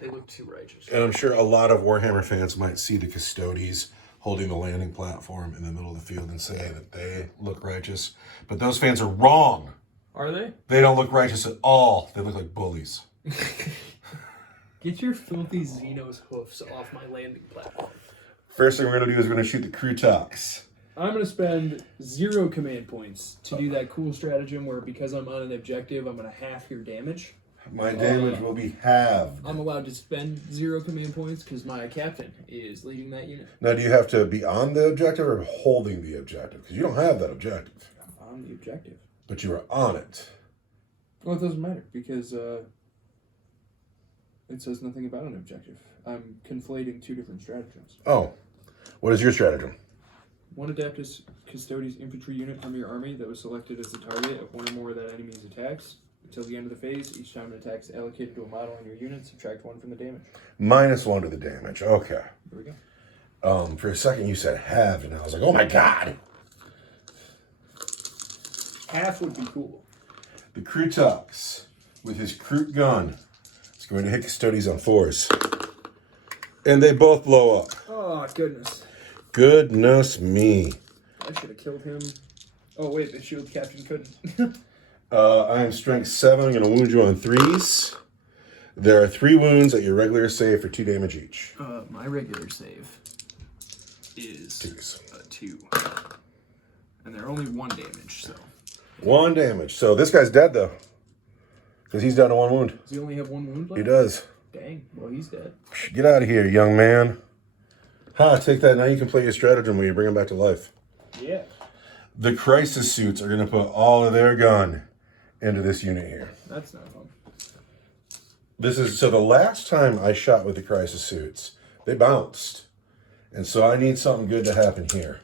They look too righteous. And I'm sure a lot of Warhammer fans might see the Custodes holding the landing platform in the middle of the field and say that they look righteous. But those fans are wrong. Are they? They don't look righteous at all. They look like bullies. Get your filthy Xenos hoofs off my landing platform. First thing we're going to do is we're going to shoot the Crutox. I'm going to spend 0 command points to do that cool stratagem where because I'm on an objective, I'm going to half your damage. My damage will be halved. I'm allowed to spend 0 command points because my captain is leading that unit. Now, do you have to be on the objective or holding the objective? Because you don't have that objective. I'm on the objective. But you are on it. Well, it doesn't matter because it says nothing about an objective. I'm conflating 2 different stratagems. Oh. What is your stratagem? One Adeptus Custodes infantry unit from your army that was selected as the target of one or more of that enemy's attacks. Until the end of the phase, each time an attack is allocated to a model on your unit, subtract 1 from the damage. -1 to the damage. Okay. Here we go. For a second you said halved, and I was like, oh my god! Half would be cool. The Krutux, with his Krut gun, is going to hit Custodes on 4s. And they both blow up. Oh, goodness. Goodness me. I should have killed him. Oh, wait, the shield captain couldn't. I am strength 7. I'm going to wound you on 3s. There are 3 wounds at your regular save for 2 damage each. My regular save is 2. And they're only 1 damage, so. 1 damage. So this guy's dead, though. Because he's down to 1 wound. Does he only have 1 wound left? He does. Dang, well, he's dead. Get out of here, young man. Take that. Now you can play your stratagem when you bring him back to life. Yeah. The crisis suits are going to put all of their gun into this unit here. That's not fun. So the last time I shot with the crisis suits, they bounced. And so I need something good to happen here.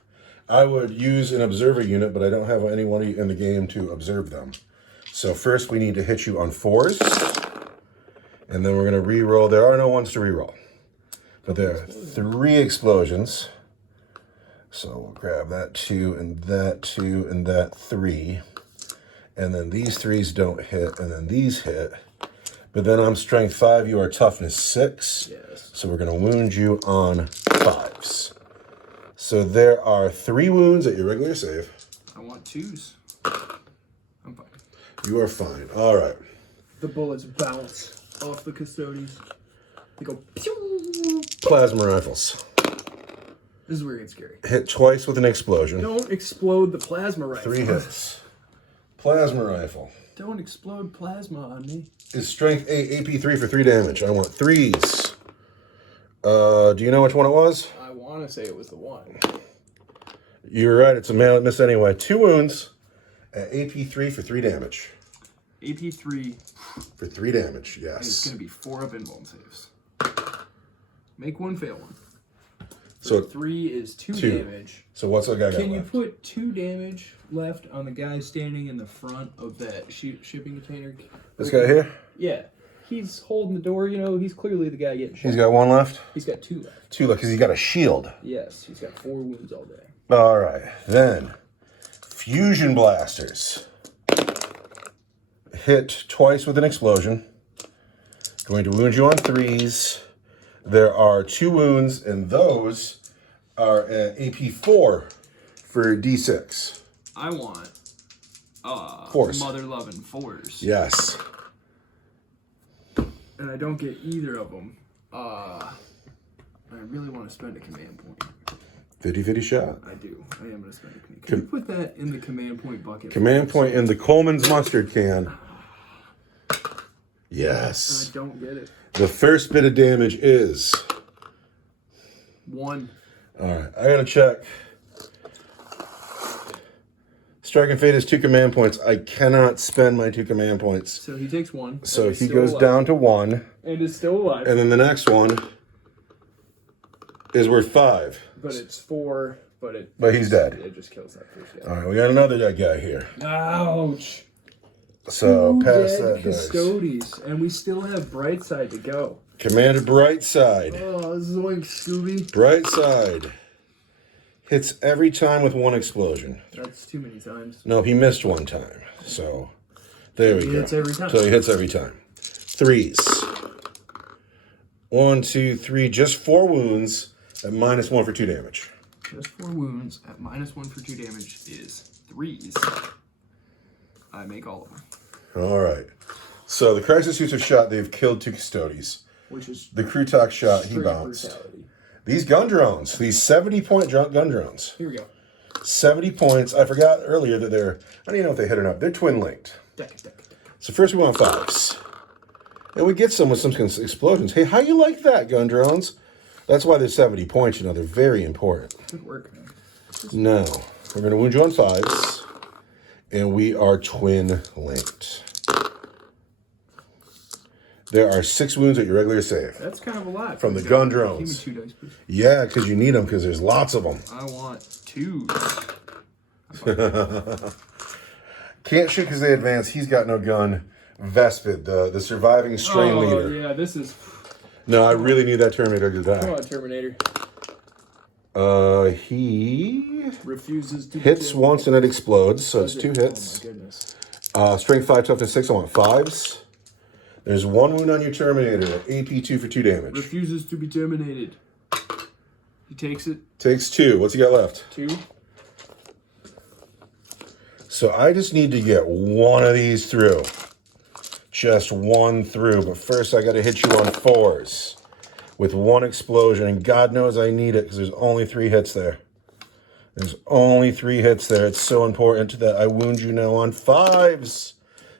I would use an observer unit, but I don't have anyone in the game to observe them. So first we need to hit you on 4s. And then we're going to re-roll. There are no ones to re-roll. But there are 3 explosions. So we'll grab that 2 and that 2 and that 3. And then these 3s don't hit, and then these hit. But then I'm strength 5, you are toughness 6. Yes. So we're going to wound you on 5s. So there are 3 wounds at your regular save. I want 2s. I'm fine. You are fine. All right. The bullets bounce off the Custodes. They go pew! Plasma rifles. This is where it gets scary. Hit twice with an explosion. Don't explode the plasma rifle. 3 hits. Plasma rifle. Don't explode plasma on me. Is strength 8, AP 3 for 3 damage. I want 3s. Do you know which one it was? I want to say it was the 1. You were right. It's a mallet miss anyway. 2 wounds at AP 3 for 3 damage. AP 3. For 3 damage, It's yes. going to be 4 up invuln saves. Make 1, fail 1. So 3 is 2 2. damage. So what's the guy got Can you left? put 2 damage left on the guy standing in the front of that shipping container? This guy here? Yeah. He's holding the door, you know. He's clearly the guy getting shot. He's got 1 left? He's got 2 left. 2 left, because he's got a shield. Yes, he's got 4 wounds all day. All right. Then, fusion blasters. Hit twice with an explosion. Going to wound you on 3s. There are 2 wounds, and those are at AP 4 for D6. I want 4s. mother loving 4s. Yes. And I don't get either of them. I really want to spend a command point. 50-50 shot. I do. I am going to spend a command. Can you put that in the command point bucket? Command point in the Coleman's mustard can. I Yes. don't get it. The first bit of damage is... 1. All right, I gotta check. Strike and Fate is 2 command points. I cannot spend my 2 command points. So he takes 1. So and is he still goes alive. down to 1. And is still alive. And then the next one is worth 5. But it's 4. But he's dead. It just kills that first guy. All right, we got another dead guy here. Ouch. So 2 pass dead that dice. Custodes. And we still have Brightside to go. Commander Brightside. Oh, zoink, Scooby. Brightside. Hits every time with 1 explosion. That's too many times. No, he missed 1 time. So there we He go. hits every time. So he hits every time. 3s. 1, 2, 3. Just 4 wounds at -1 for 2 damage. Just 4 wounds at -1 for 2 damage is 3s. I make all of them. All right. So the crisis suits have shot. They've killed 2 Custodes. Which is The Krutux shot. He straight bounced. brutality. These gun drones. These 70-point gun drones. Here we go. 70 points. I forgot earlier that they're... I don't even know if they hit or not. They're twin linked. Deck. So first we want 5s. And we get some with some explosions. Hey, how you like that, gun drones? That's why they're 70 points. You know, they're very important. Good work, man. Now, we're going to wound you on 5s. And we are twin linked. There are 6 wounds at your regular save. That's kind of a lot. From the gun Give me drones. 2 dice, please. Yeah, because you need them because there's lots of them. I want 2. Can't shoot because they advance. He's got no gun. Vespid, the surviving strain leader. Yeah, this is. No, I really need that Terminator to Come die. on, Terminator. He Refuses to hits once and it explodes, so it's 2 hits. Oh my goodness. Strength 5, toughness 6. I want 5s. There's 1 wound on your Terminator. AP 2 for 2 damage. Refuses to be terminated. He takes it. Takes 2. What's he got left? 2. So I just need to get one of these through. Just one through. But first I got to hit you on 4s with 1 explosion. And God knows I need it because there's only 3 hits there. There's only 3 hits there. It's so important that I wound you now on 5s.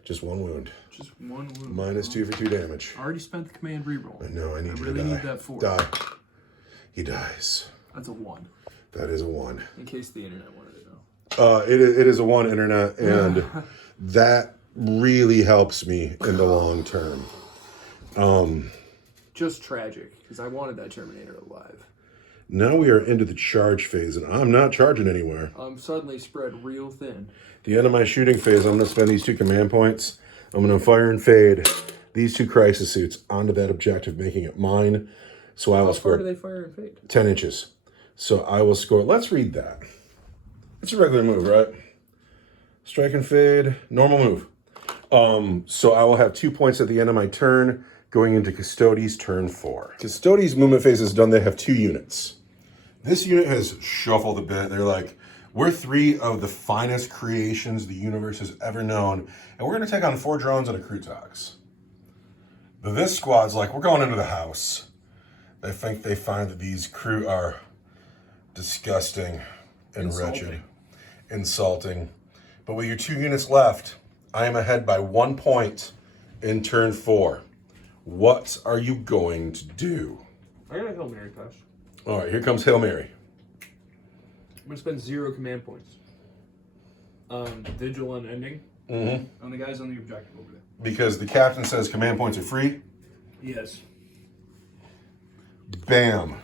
Just 1 wound. Just 1 wound. Minus 2 for 2 damage. Already spent the command reroll. I know, I need you really to die. need that 4. Die. He dies. That's a 1. That is a 1. In case the internet wanted to know. It is a 1 internet, and that really helps me in the long term. Just tragic, because I wanted that Terminator alive. Now we are into the charge phase, and I'm not charging anywhere. I'm suddenly spread real thin. The end of my shooting phase, I'm going to spend these 2 command points. I'm going to fire and fade these 2 crisis suits onto that objective, making it mine. So I will How far do score they fire and fade? 10 inches. So I will score. Let's read that. It's a regular move, right? Strike and fade, normal move. So I will have 2 points at the end of my turn, going into Custodes turn 4. Custodes movement phase is done. They have 2 units. This unit has shuffled a bit. They're like, we're 3 of the finest creations the universe has ever known, and we're going to take on 4 drones and a Crutox. But this squad's like, we're going into the house. They think they find that these crew are disgusting and wretched, insulting. But with your 2 units left, I am ahead by 1 point in turn 4. What are you going to do? I got a Hail Mary pass. All right, here comes Hail Mary. I'm going to spend 0 command points. Vigil unending. On the guys on the objective over there. Because the captain says command points are free. Yes. Bam.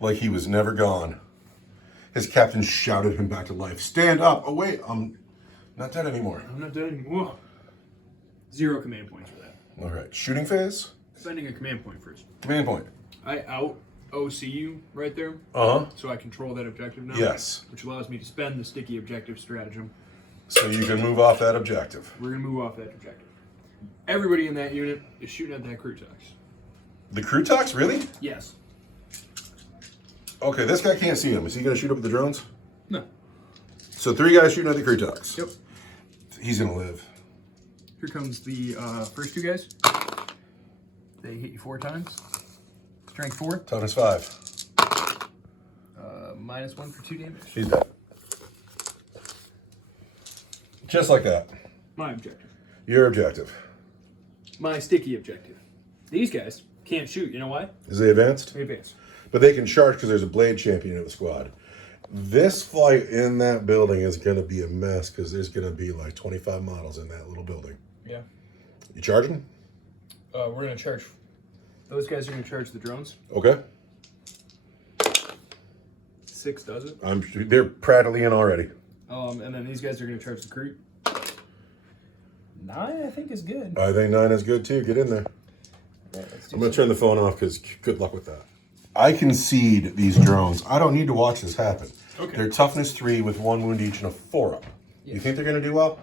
Like he was never gone. His captain shouted him back to life. Stand up. Oh, wait, I'm not dead anymore. I'm not dead anymore. 0 command points for that. All right, shooting phase. Spending a command point first. Command point. I out OC you right there. Uh-huh. So I control that objective now. Yes. Which allows me to spend the sticky objective stratagem. So you can move off that objective. We're going to move off that objective. Everybody in that unit is shooting at that Crutox. The Crutox, really? Yes. Okay, this guy can't see him. Is he going to shoot up at the drones? No. So 3 guys shooting at the Crutox. Yep. He's going to live. Here comes the first 2 guys. They hit you 4 times. Strength 4. Toughness 5. Minus 1 for 2 damage. He's dead. Just like that. My objective. Your objective. My sticky objective. These guys can't shoot. You know why? Is they advanced? They advance. But they can charge because there's a blade champion in the squad. This fight in that building is going to be a mess because there's going to be like 25 models in that little building. Yeah. You charging? We're going to charge. Those guys are going to charge the drones. Okay. 6 does it. They're prattling in already. And then these guys are going to charge the crew. 9, I think, is good. I think 9 is good too. Get in there. Yeah, let's do I'm going to turn the phone off because good luck with that. I concede these drones. I don't need to watch this happen. Okay. They're toughness 3 with 1 wound each and a 4-up. Yes. You think they're going to do well?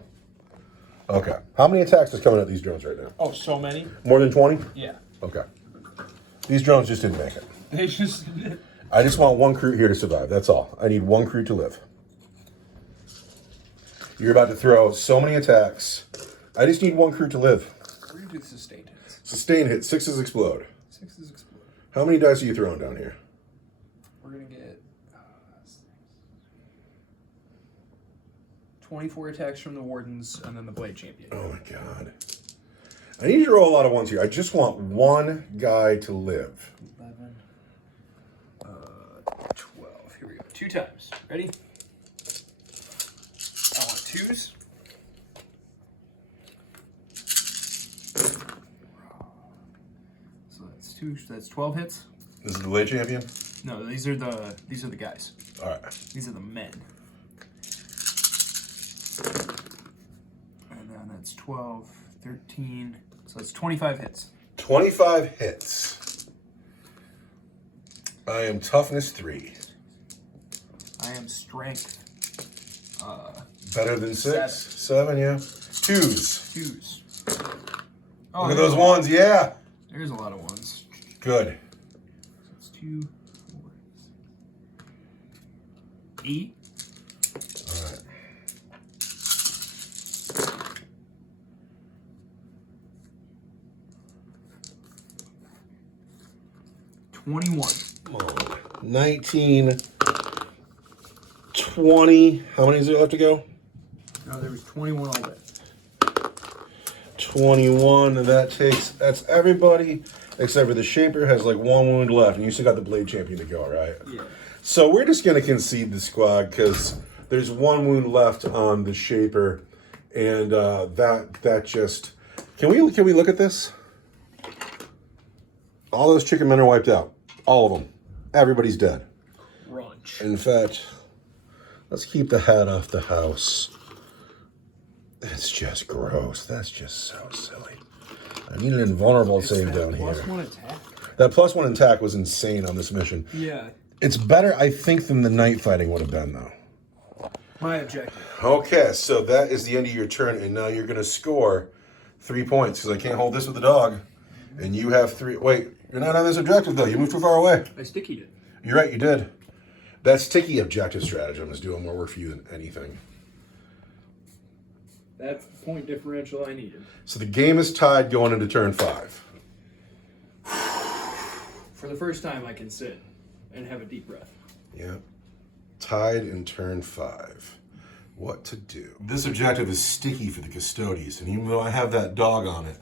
Okay. How many attacks is coming at these drones right now? Oh, so many? More than 20? Yeah. Okay. These drones just didn't make it. They just... I just want 1 crew here to survive. That's all. I need 1 crew to live. You're about to throw so many attacks. I just need 1 crew to live. We're going to do the sustained hits. Sustain hit. 6s explode. 6s explode. How many dice are you throwing down here? We're going to get... 24 attacks from the Wardens, and then the Blade Champion. Oh my god. I need you to roll a lot of 1s here. I just want 1 guy to live. 11, 12. Here we go. 2 times. Ready? I want 2s. that's 2. So that's 12 hits. This is the blade champion? No, these are the guys. All right. These are the men. And then that's 12, 13. So that's 25 hits. 25 hits. I am toughness 3. I am strength. Better than 6? 7, yeah. 2s. 2s. Oh, Look at those 1s, yeah. There's a lot of 1s. Good. So it's 2, 4, 8. All right. 21. 19, 20. How many is there left to go? No, there was 21 all day. 21. That's everybody except for the Shaper has like 1 wound left, and you still got the Blade Champion to go, right? Yeah. So we're just gonna concede the squad because there's 1 wound left on the Shaper, and that just can we look at this? All those chicken men are wiped out. All of them. Everybody's dead. Crunch. In fact, let's keep the hat off the house. It's just gross. That's just so silly. I need an invulnerable save down here. +1 attack. That +1 attack was insane on this mission. Yeah. It's better, I think, than the night fighting would have been, though. My objective. Okay, so that is the end of your turn, and now you're going to score 3 points, because I can't hold this with the dog. And you have 3. Wait, you're not on this objective, though. You moved too far away. I stickied it. You're right, you did. That sticky objective stratagem is doing more work for you than anything. That's the point differential I needed. So the game is tied going into turn 5. For the first time, I can sit and have a deep breath. Yeah. Tied in turn 5. What to do? This objective is sticky for the Custodes, and even though I have that dog on it,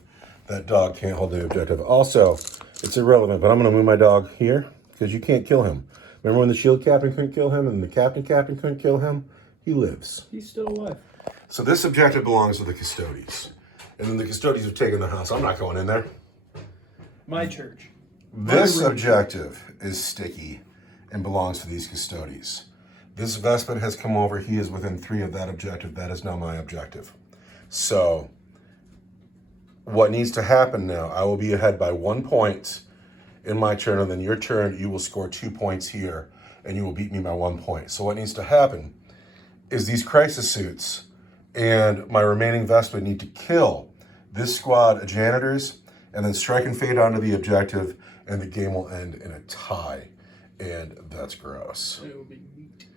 that dog can't hold the objective. Also, it's irrelevant, but I'm going to move my dog here because you can't kill him. Remember when the shield captain couldn't kill him and the captain couldn't kill him? He lives. He's still alive. So this objective belongs to the Custodes. And then the Custodes have taken the house. I'm not going in there. My church. This objective is sticky and belongs to these Custodes. This Vespid has come over. He is within 3 of that objective. That is now my objective. So what needs to happen now, I will be ahead by 1 point in my turn, and then your turn, you will score 2 points here, and you will beat me by 1 point. So what needs to happen is these crisis suits and my remaining Vespid need to kill this squad of janitors and then strike and fade onto the objective, and the game will end in a tie. And that's gross. It will be neat.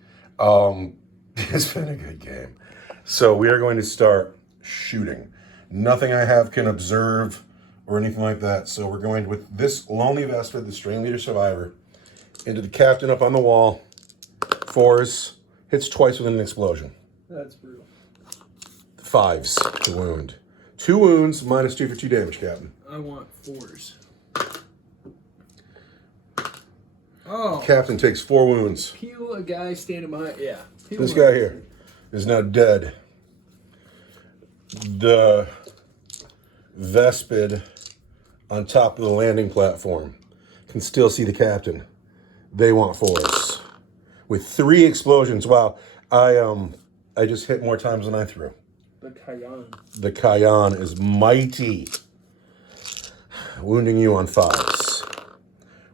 It's been a good game. So we are going to start shooting. Nothing I have can observe or anything like that. So we're going with this lonely Vespid, the Strain Leader Survivor, into the captain up on the wall. 4s, hits twice with an explosion. That's brutal. 5s to wound. 2 wounds, -2 for 2 damage, Captain. I want 4s. Oh. Captain takes 4 wounds. Peel a guy standing behind. Yeah. Peel This him guy up. here is now dead. The Vespid on top of the landing platform can still see the captain. They want 4s. With 3 explosions. Wow. I just hit more times than I threw. The Cayenne. The Cayenne is mighty. Wounding you on 5s.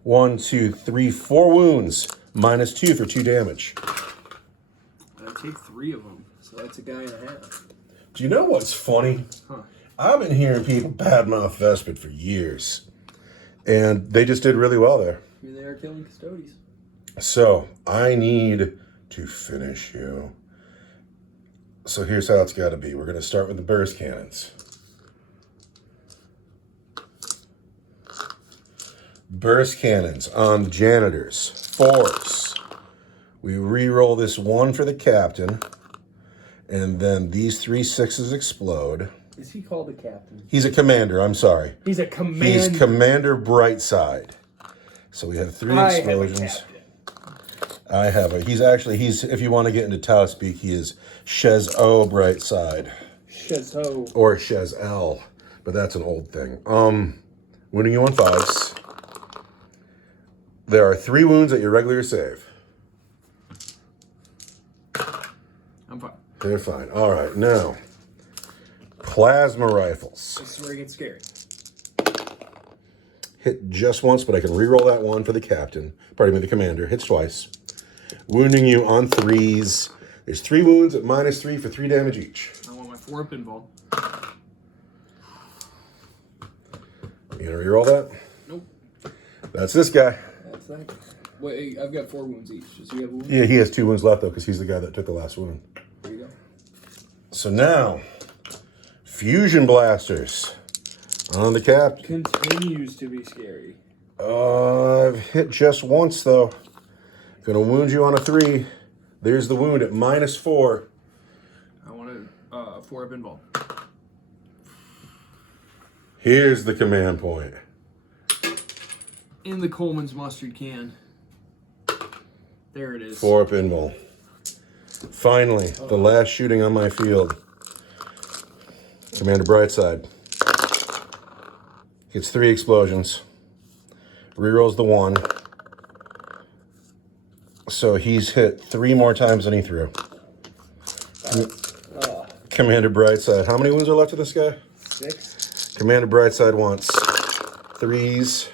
1, 2, 3, 4 wounds. -2 for 2 damage. I take 3 of them, so that's a guy and a half. Do you know what's funny? Huh. I've been hearing people badmouth Vespid for years. And they just did really well there. I mean, they are killing Custodes. So, I need to finish you. So here's how it's got to be. We're going to start with the burst cannons. Burst cannons on janitors. 4s. We re-roll this 1 for the captain. And then these 3 6s explode. Is he called a captain? He's a commander, I'm sorry. He's a commander. He's Commander Brightside. So we have 3 explosions. I have a, he's, if you want to get into Tau speak, he is Shez-O Brightside. Shez-O. Or Shez-L, but that's an old thing. Winning you on 5s. There are 3 wounds at your regular save. I'm fine. They're fine. All right, now. Plasma rifles. This is where it gets scary. Hit just once, but I can reroll that one for the captain. Pardon me, the commander. Hits twice. Wounding you on 3s. There's 3 wounds at -3 for 3 damage each. I want my 4 pinball. You gonna reroll that? Nope. That's this guy. That's that guy. Wait, I've got 4 wounds each. Does he have a wound? Yeah, he has 2 wounds left, though, because he's the guy that took the last wound. There you go. So now, fusion blasters on the captain. Continues to be scary. I've hit just once, though. Gonna wound you on a 3. There's the wound at -4. I want a 4 pinball. Here's the command point. In the Coleman's mustard can. There it is. 4 pinball. Finally, the last shooting on my field. Commander Brightside. Gets 3 explosions. Rerolls the 1. So he's hit 3 more times than he threw. Commander Brightside. How many wounds are left to this guy? 6. Commander Brightside wants 3s.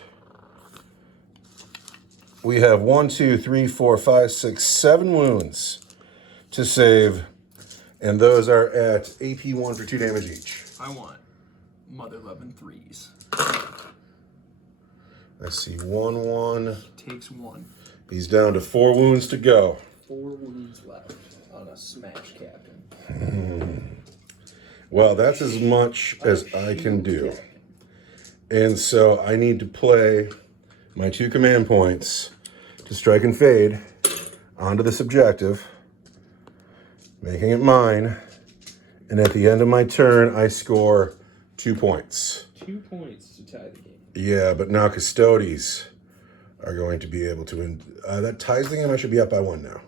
We have 1, 2, 3, 4, 5, 6, 7 wounds to save. And those are at AP1 for 2 damage each. I want mother loving 3s. I see 1, 1. Takes 1. He's down to 4 wounds to go. 4 wounds left on a smash captain. Well, that's as much as I can do. And so I need to play my 2 command points to strike and fade onto this objective, making it mine. And at the end of my turn, I score 2 points. 2 points to tie the game. Yeah, but now Custodes are going to be able to... that ties the game. I should be up by 1 now.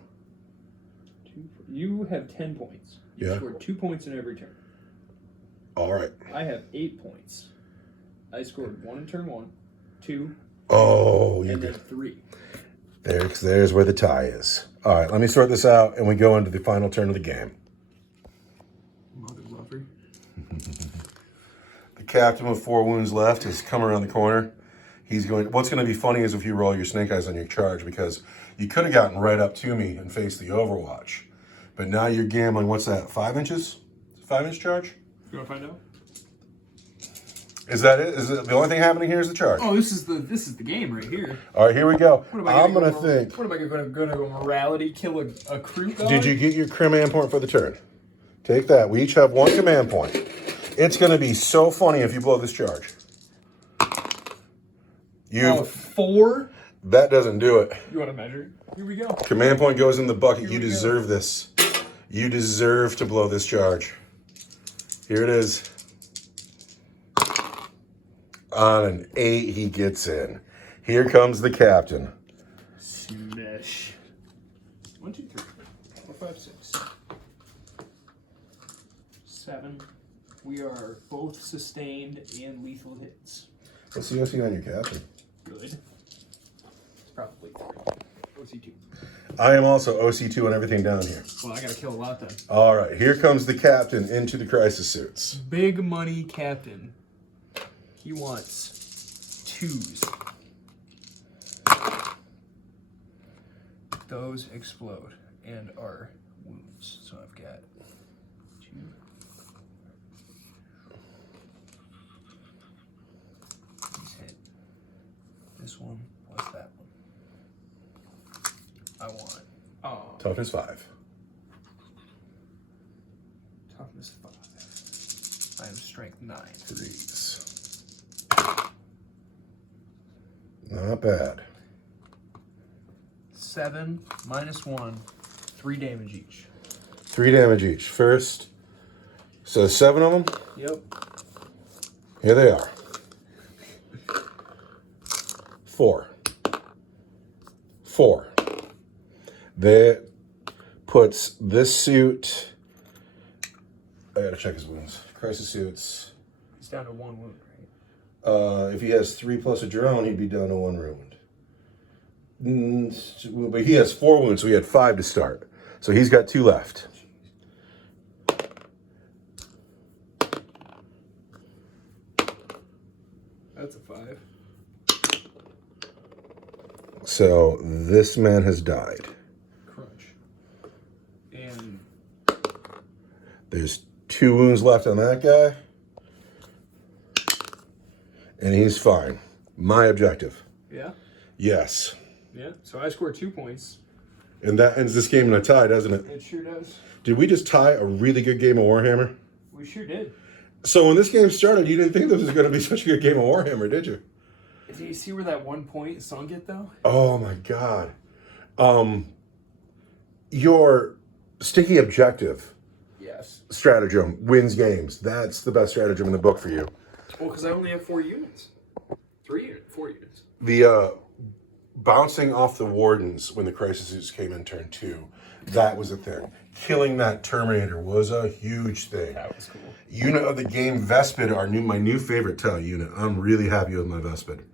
You have 10 points. You Yeah. scored 2 points in every turn. All right. I have 8 points. I scored 1 in turn 1, 2, Oh, you and then did. 3. There's where the tie is. All right, let me sort this out, and we go into the final turn of the game. Mother lover. The captain with 4 wounds left has come around the corner. He's going. What's going to be funny is if you roll your snake eyes on your charge, because you could have gotten right up to me and faced the Overwatch, but now you're gambling. What's that? 5 inches? 5-inch charge? You want to find out? Is that it? Is it the only thing happening here is the charge? Oh, this is the game right here. All right, here we go. What am I I'm going to think. What am I going to go morality kill a crew guard? Did you get your command point for the turn? Take that. We each have 1 command point. It's going to be so funny if you blow this charge. Oh, 4? That doesn't do it. You want to measure? Here we go. Command point goes in the bucket. Here You we go. deserve this. You deserve to blow this charge. Here it is. On an 8, he gets in. Here comes the captain. Smash. 1, 2, 3, 4, 5, 6, 7. We are both sustained and lethal hits. What's the OC on your captain? Good. It's probably 3. OC2. I am also OC2 and everything down here. Well, I gotta kill a lot then. All right, here comes the captain into the crisis suits. Big money captain. He wants 2s. Those explode and are wounds. So I've got 2. He's hit. This one plus that one. I want. Oh, Toughness 5. toughness 5. I am strength 9. 3s. Not bad. 7 minus 1, 3 damage each. 3 damage each. First, so 7 of them. Yep. Here they are. 4. 4. That puts this suit. I gotta check his wounds. Crisis suits. He's down to 1 wound, right? If he has 3 plus a drone, he'd be down to 1 wound. But he has 4 wounds, so he had 5 to start. So he's got 2 left. That's a 5. So this man has died. Crunch. And There's 2 wounds left on that guy. And he's fine. My objective. yeah, Yes. yeah. So I scored 2 points. And that ends this game in a tie, doesn't it? It sure does. Did we just tie a really good game of Warhammer? We sure did. So when this game started, you didn't think this was going to be such a good game of Warhammer, did you? Did you see where that 1 point sunk it though? Oh my God. Your sticky objective Yes. stratagem wins games. That's the best stratagem in the book for you. Well, because I only have 4 units. 4 units. The bouncing off the wardens when the crises came in turn 2, that was a thing. Killing that Terminator was a huge thing. That was cool. Unit of the game, Vespid, my new favorite tile unit. I'm really happy with my Vespid.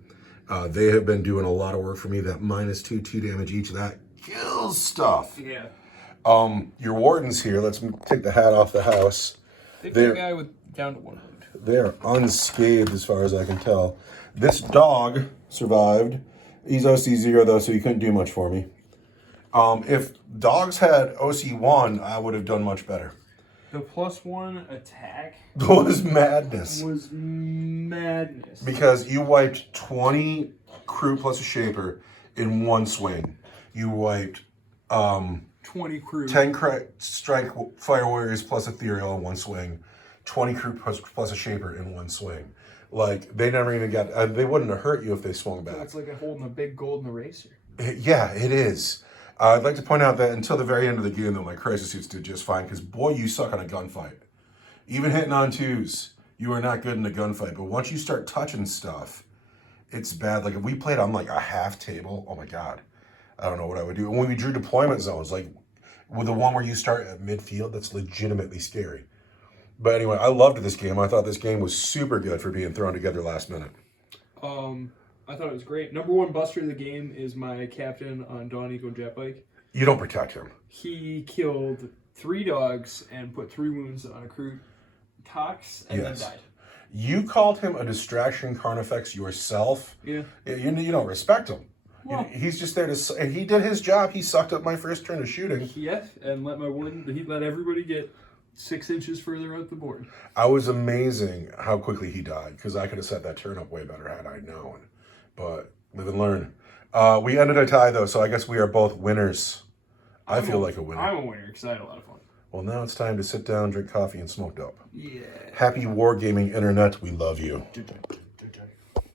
They have been doing a lot of work for me. That -2, 2 damage each. That kills stuff. Yeah. Your wardens here, let's take the hat off the house. They They're- put a guy with down to 1 wound. They're unscathed as far as I can tell. This dog survived. He's OC0 though, so he couldn't do much for me. If dogs had OC1, I would have done much better. The +1 attack That was madness. was madness. Because you wiped 20 crew plus a shaper in 1 swing. You wiped 20 crew. 10 strike fire warriors plus ethereal in 1 swing. 20 crew plus a shaper in 1 swing. Like, they never even got... they wouldn't have hurt you if they swung back. It's like holding a big golden eraser. Yeah, it is. I'd like to point out that until the very end of the game, though, my crisis suits did just fine, because, boy, you suck on a gunfight. Even hitting on 2s, you are not good in a gunfight. But once you start touching stuff, it's bad. Like, if we played on, like, a half table, oh, my God. I don't know what I would do. And when we drew deployment zones, like, with the one where you start at midfield, that's legitimately scary. But anyway, I loved this game. I thought this game was super good for being thrown together last minute. I thought it was great. Number 1 buster of the game is my captain on Dawn Eagle Jet Bike. You don't protect him. He killed 3 dogs and put 3 wounds on a crew tox and Yes. then died. You called him a distraction Carnifex yourself. Yeah. You don't respect him. Well- He's just there to... And he did his job. He sucked up my first turn of shooting. Yeah, and he let everybody get 6 inches further out the board. I was amazing how quickly he died, because I could have set that turn up way better had I known. But live and learn. We ended a tie, though, so I guess we are both winners. I feel like a winner. I'm a winner because I had a lot of fun. Well, now it's time to sit down, drink coffee, and smoke dope. Yeah. Happy wargaming internet. We love you.